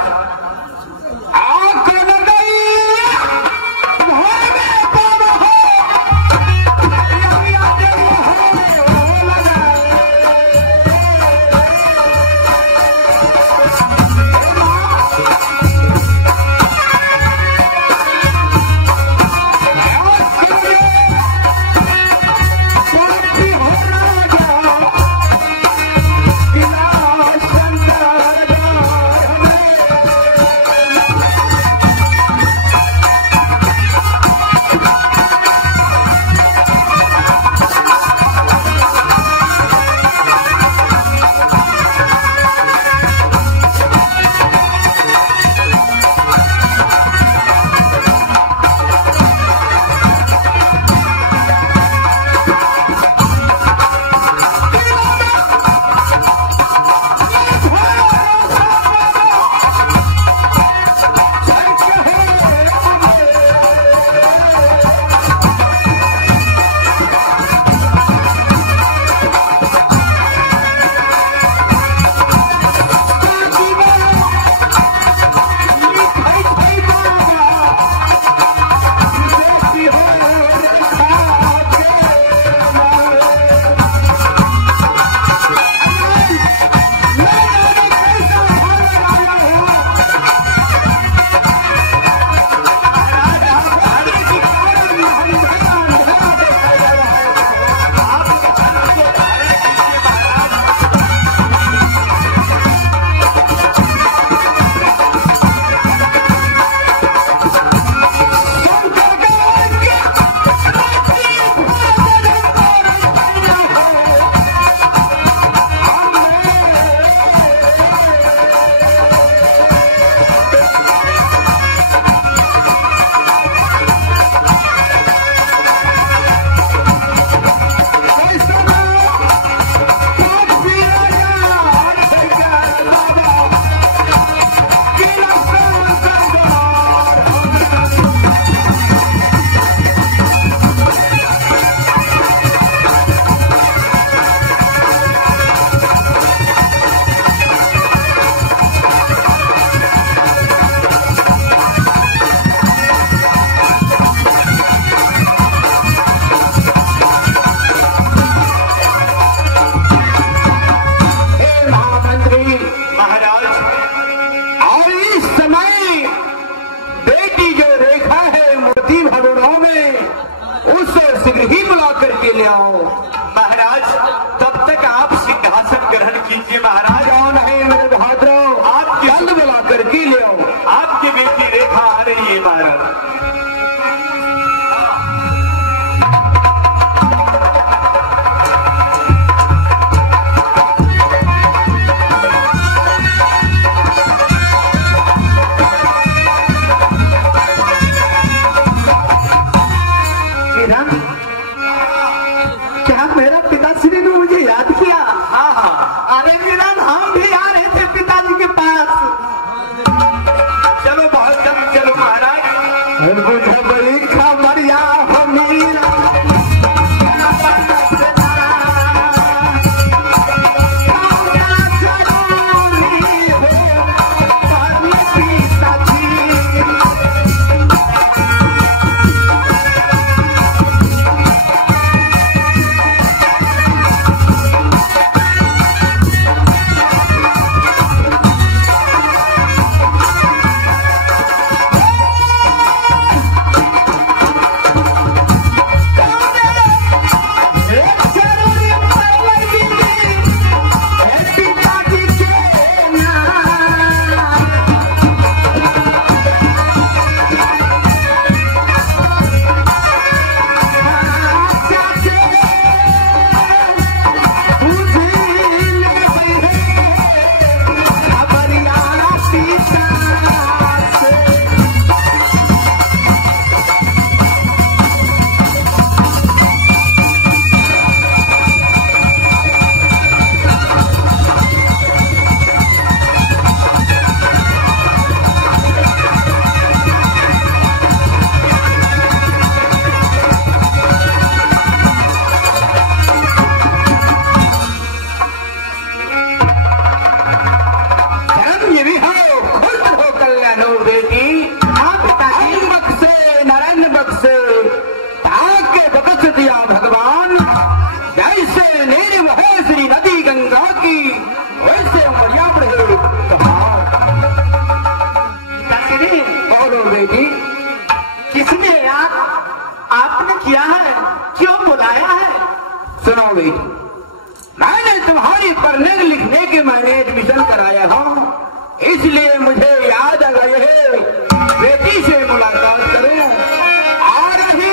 कहानी पढ़ने लिखने के मैंने एडमिशन कराया हूँ, इसलिए मुझे याद आ गए है बेटी से मुलाकात करूँ। आ रही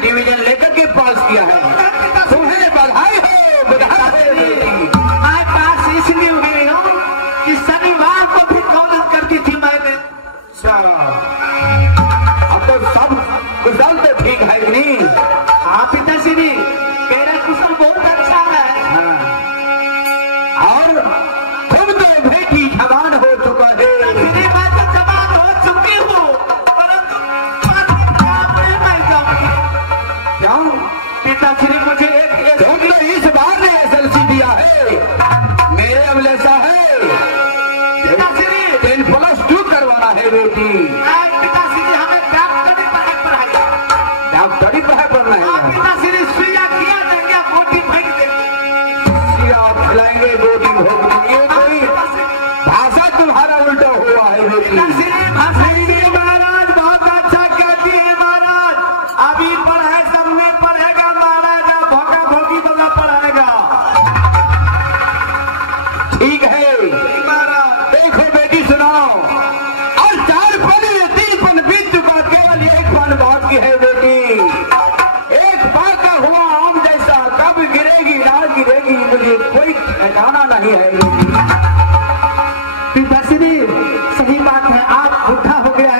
डिवीजन लेकर के पास किया है, तुम्हें बधाई हो, बधाई हो। मैं पास इसलिए हुई हूँ कि शनिवार को भी दौलत करती थी मैंने। अब तो सब कुशल तो ठीक है कि नहीं? हाँ पिताश्री, मेरा कुशल बहुत अच्छा है। और तुम तो बेटी जवान हो चुका है। मैं तो जवान हो चुकी हूँ, परंतु मैं जाऊंगी। क्यों? पिताश्री मुझे एक तुमने इस बार ने एसएलसी दिया है, मेरे अमले सा है। पिताश्री 10+2 करवाना है बेटी। पिताश्री हमें डॉक्टरी पढ़ाई डॉक्टरी पढ़ाई करना है। पिताश्री सुइया किया देंगे, गोटी फेंक देंगे। आप खिलाएंगे गोटी भोग, ये कोई भाषा तुम्हारा उल्टा हुआ है बेटी। महाराज बहुत अच्छा कहती है महाराज, अभी पढ़ाई सबने पढ़ेगा महाराज, भोगा भोगी वाला पढ़ाएगा। ठीक है महाराज देखो बेटी सुनाओ, और 4 पन या 3 पन बीत चुका, केवल 1 पन बात की है बेटी। एक पाका हुआ आम जैसा कब गिरेगी ना गिरेगी मुझे कोई ठिकाना नहीं है बेटी। पिताश्री सही बात है, आप बुढ़ा हो गया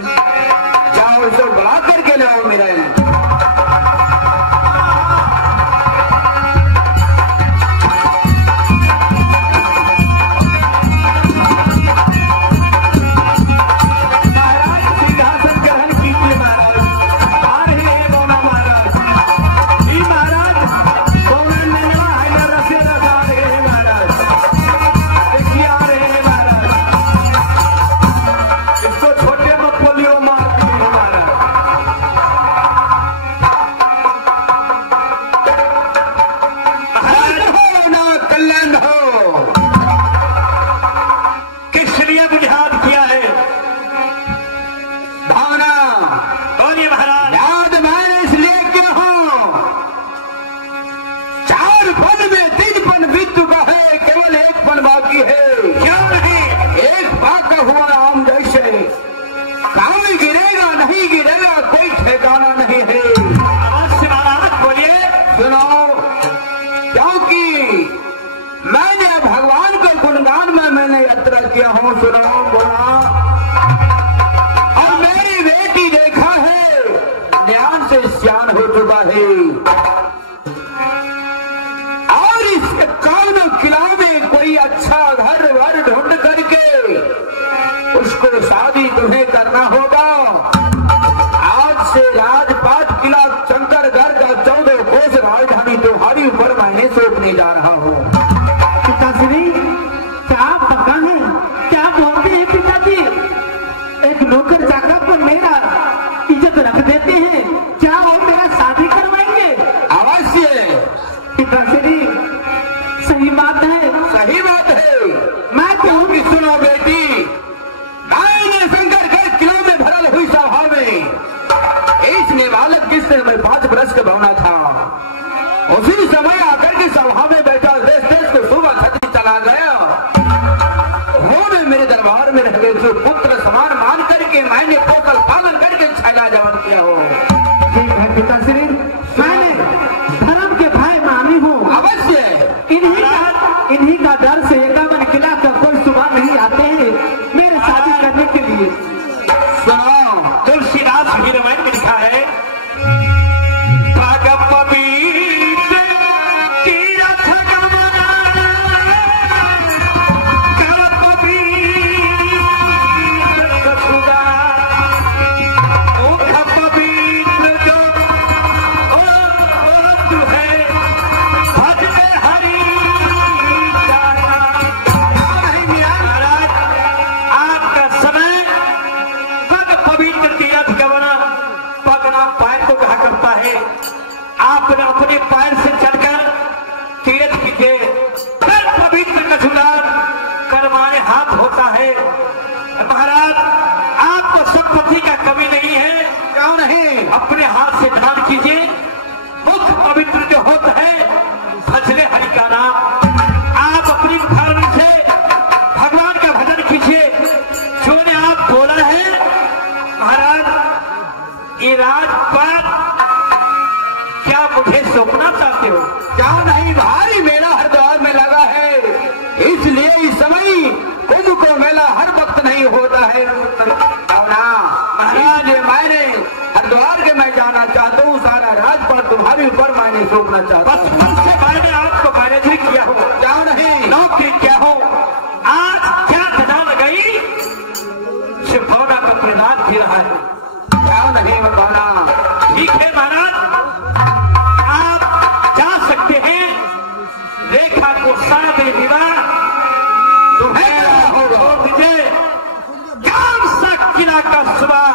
जाओ इसको बढ़ा करके लाओ मेरा किया हूँ सुनो और मेरी बेटी देखा है ध्यान से सियान हो चुका है और इस कौन किला में कोई अच्छा घर वर ढूंढ करके उसको शादी तुम्हें करना होगा। आज से राजपाट किला शंकरगढ़ का 14 कोस राजधानी तुम्हारी ऊपर मैंने सौंपने जा रहा हूँ। पिताश्री क्या पक्का है? क्या बोलते हैं पिताजी? एक नौकर चाकर पर मेरा इज्जत रख देते हैं, क्या वो मेरा शादी करवाएंगे? अवश्य पिताश्री सही बात है। सही बात है। मैं कहूँ कि सुनो बेटी, मैंने शंकरगढ़ किला में भरल हुई सभा में इसने बालक जिसने मैं 5 वर्ष का भावना था उसी समय आकर के सभा में बैठा देश देश को सुबह छत्री चला गया। उन्होंने मेरे दरबार में रह गए जो पुत्र समान मान करके मैंने पोषण पालन करके छैला जवन किया हो। ठीक है पिताश्री, मैंने धर्म के भाई मानी हूँ। अवश्य इन्हीं का डर से 51 किला का कोई सुबह नहीं आते हैं मेरे शादी करने के लिए। सुनो तुलसीदास भी रामायण में लिखा है आपने अपने पैर से चलकर तीर्थ कीजिए, फिर पवित्र कछुदार करवाने हाथ होता है। महाराज आपको संपत्ति का कमी नहीं है, क्यों नहीं? अपने हाथ से दान कीजिए, मुख पवित्र जो होता है भजले हरि का नाम। आप अपनी मुखारनी से भगवान का भजन कीजिए। जो ने आप बोला है महाराज ये राजपाट क्या मुझे सौंपना चाहते हो? क्या नहीं, भारी मेला हरिद्वार में लगा है, इसलिए इस समय कुंभ को मेला हर वक्त नहीं होता है। महाराज मैंने हरिद्वार के मैं जाना चाहता हूँ, सारा राजपाट तुम्हारे ऊपर मैंने सौंपना चाहता हूँ। बस मैंने आपको मैनेज ही किया हो, क्या नहीं नौकरी क्या हो। आज क्या खजान गई शिवभवना का प्रदान दे रहा है, क्या नहीं बताना। ठीक है महाराज, आप जा सकते हैं। रेखा को सादे विवाह तुम्हें होगा मुझे कौन सा किला का सुबह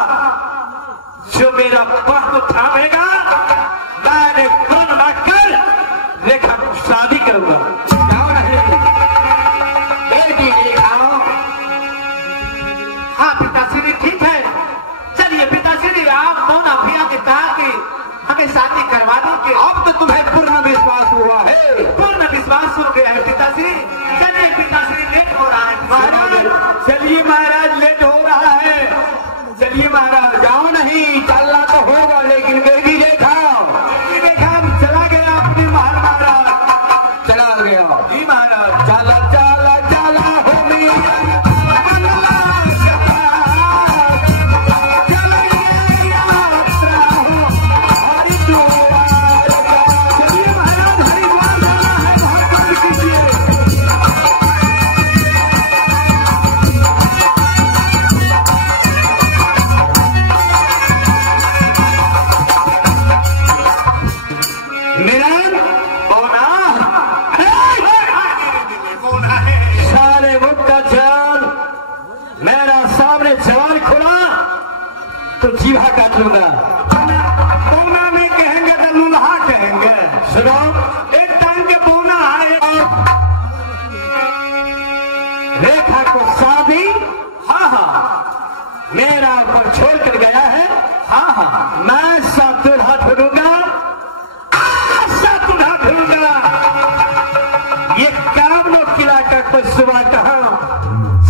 जो मेरा पग थामेगा मैंने प्रण लाकर रेखा को शादी करूंगा। क्या नहीं बेटी रेखा। हाँ पिताश्री ठीक है, चलिए पिताश्री आप दोनों भैया ने कहा कि हमें शादी करवा दीजिए। अब तो तुम्हें पूर्ण विश्वास हुआ है। पूर्ण विश्वास हो गया है पिताश्री। चलिए पिताश्री लेट हो रहा है। महाराज चलिए, महाराज लेट हो रहा है। चलिए महाराज, जाओ नहीं चलना तो होगा, लेकिन बेटी देखा चला गया अपने महल। महाराज चला गया जी महाराज। चला चला चला हो जवान खुला तो जीवा काट लूंगा। पौना में कहेंगे तो लूल्हा कहेंगे। सुनो, एक टाइम के पौना आए रेखा को शादी, हाँ हाँ मेरा ऊपर छोड़ कर गया है, हाँ हाँ मैं सब दूल्हा ढूंढूंगा, सब दूल्हा ढूंढूंगा। ये काम लोग किला का कोई सुबह कहा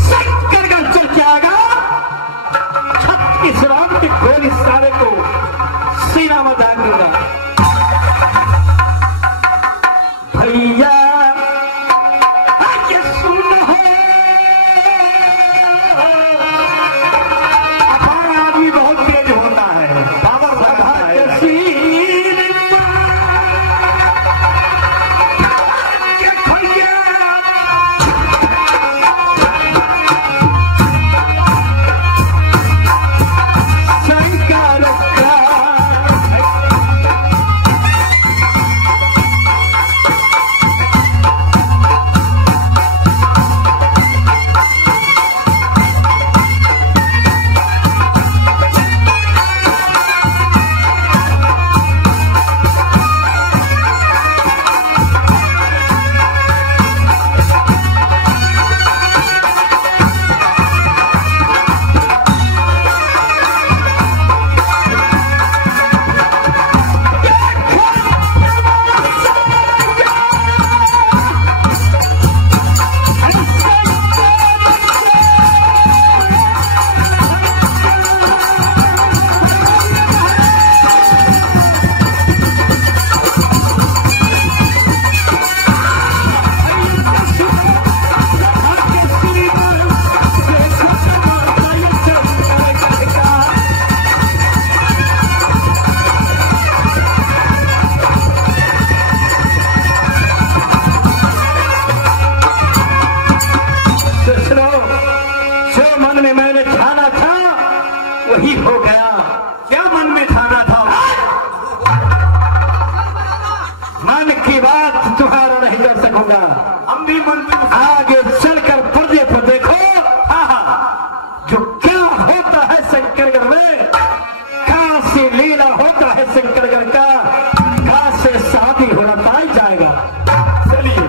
शंकरगंज चल के आएगा, छत्तीस राम की गोली सारे को सीना में दाग दूंगा। भैया आगे सुन है, हमारा आदमी बहुत तेज होता है, पावर बढ़ा है। वही हो गया। क्या मन में ठाना था? मन की बात तुम्हारा नहीं कर सकूंगा। हम भी मन में आगे चलकर पर्दे पर देखो, जो क्या होता है शंकरगढ़ में, कहां से लीला होता है शंकरगढ़ का, कहां से शादी होना पाई जाएगा। चलिए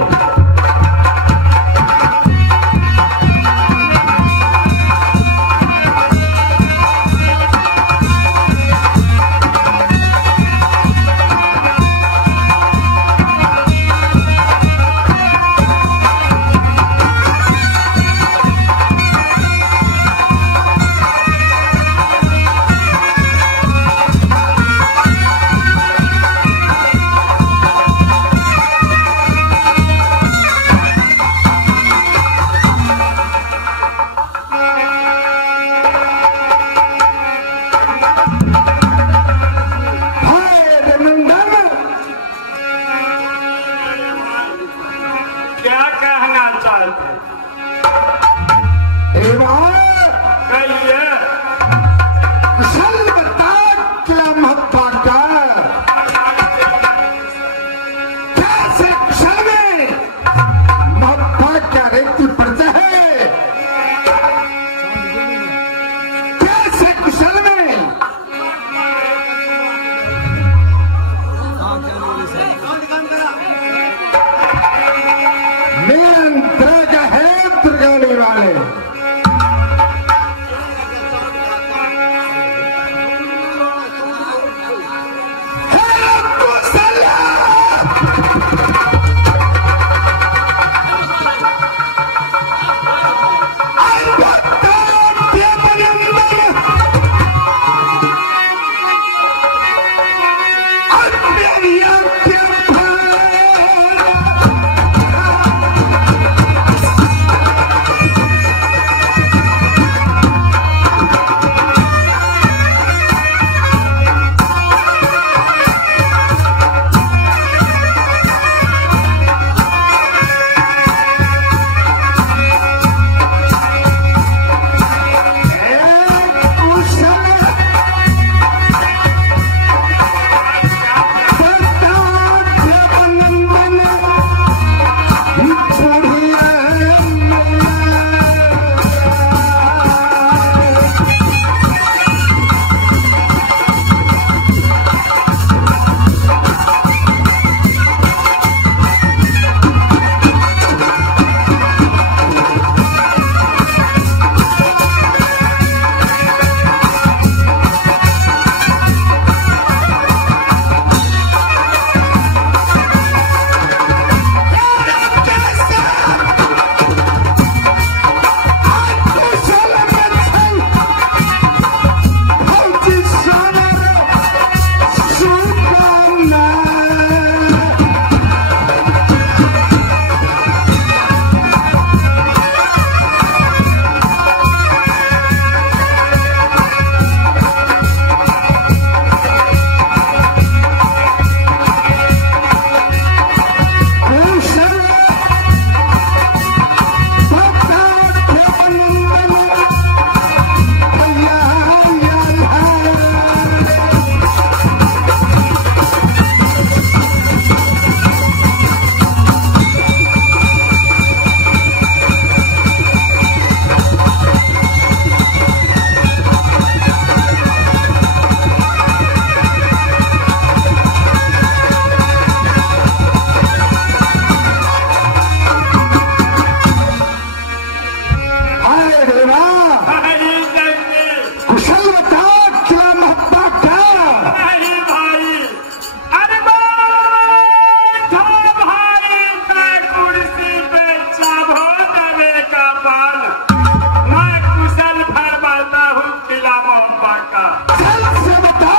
मिला मोहब्बा का। सबसे बता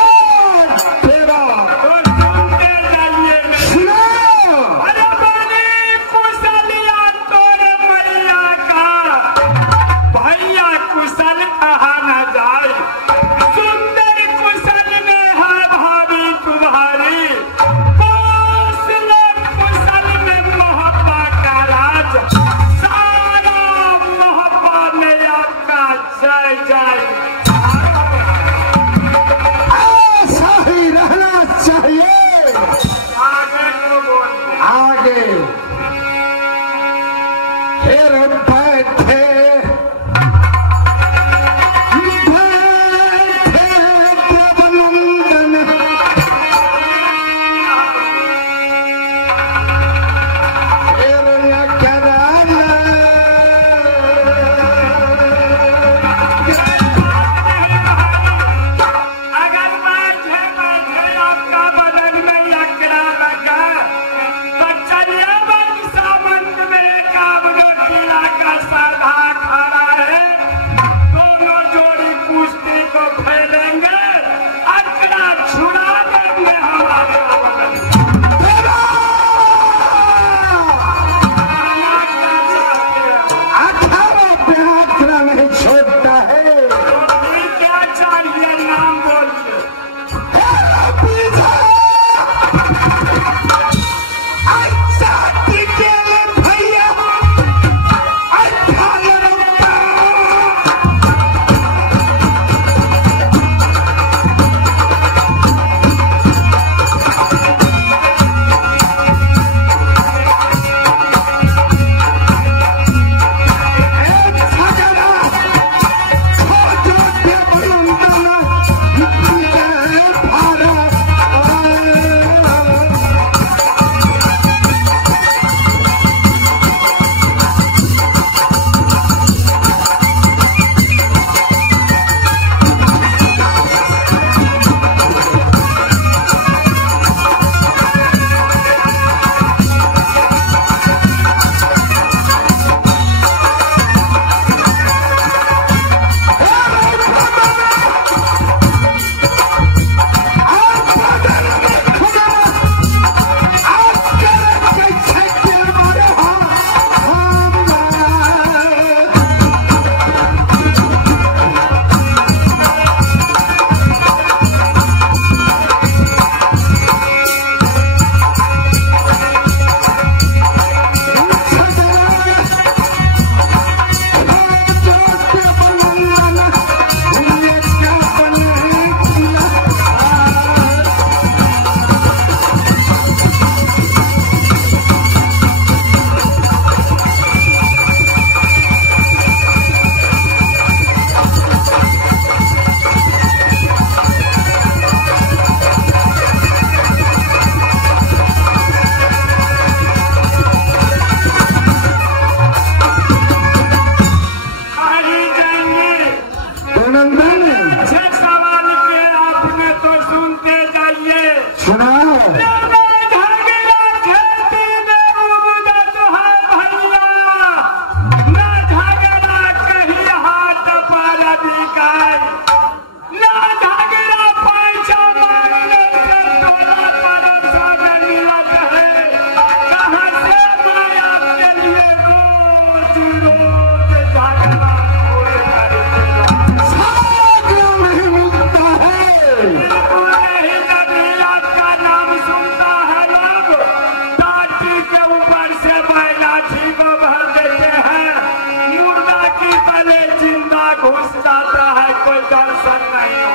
तेरा तो सुनते जाइए मेरी। अरे बड़ी कुशलिया तोरे मैया का, भैया कुशल कहा न जाए। सुंदर कुशल में है भाभी तुम्हारी, कुशल में मोहब्बा का राज। सारा मोहब्बा में आपका जय जय। ऐसा ही रहना चाहिए। आगे तो बोलते आगे फिर बैठे देवनंदन, फिर न कराना अगर बैठे बैठे आपका बदन में अकड़ा लगा तो चलिए बन सामंत में काबलो टीला का साधा खड़ा है। दोनों जोड़ी कुश्ती को खेलेंगे, अकड़ा छुड़ा देंगे हमारे बदन। अठारह प्यारा नहीं छोड़ता है। क्या चाहिए नाम बोलिए। भैया घुस जाता है, कोई दर्शन नहीं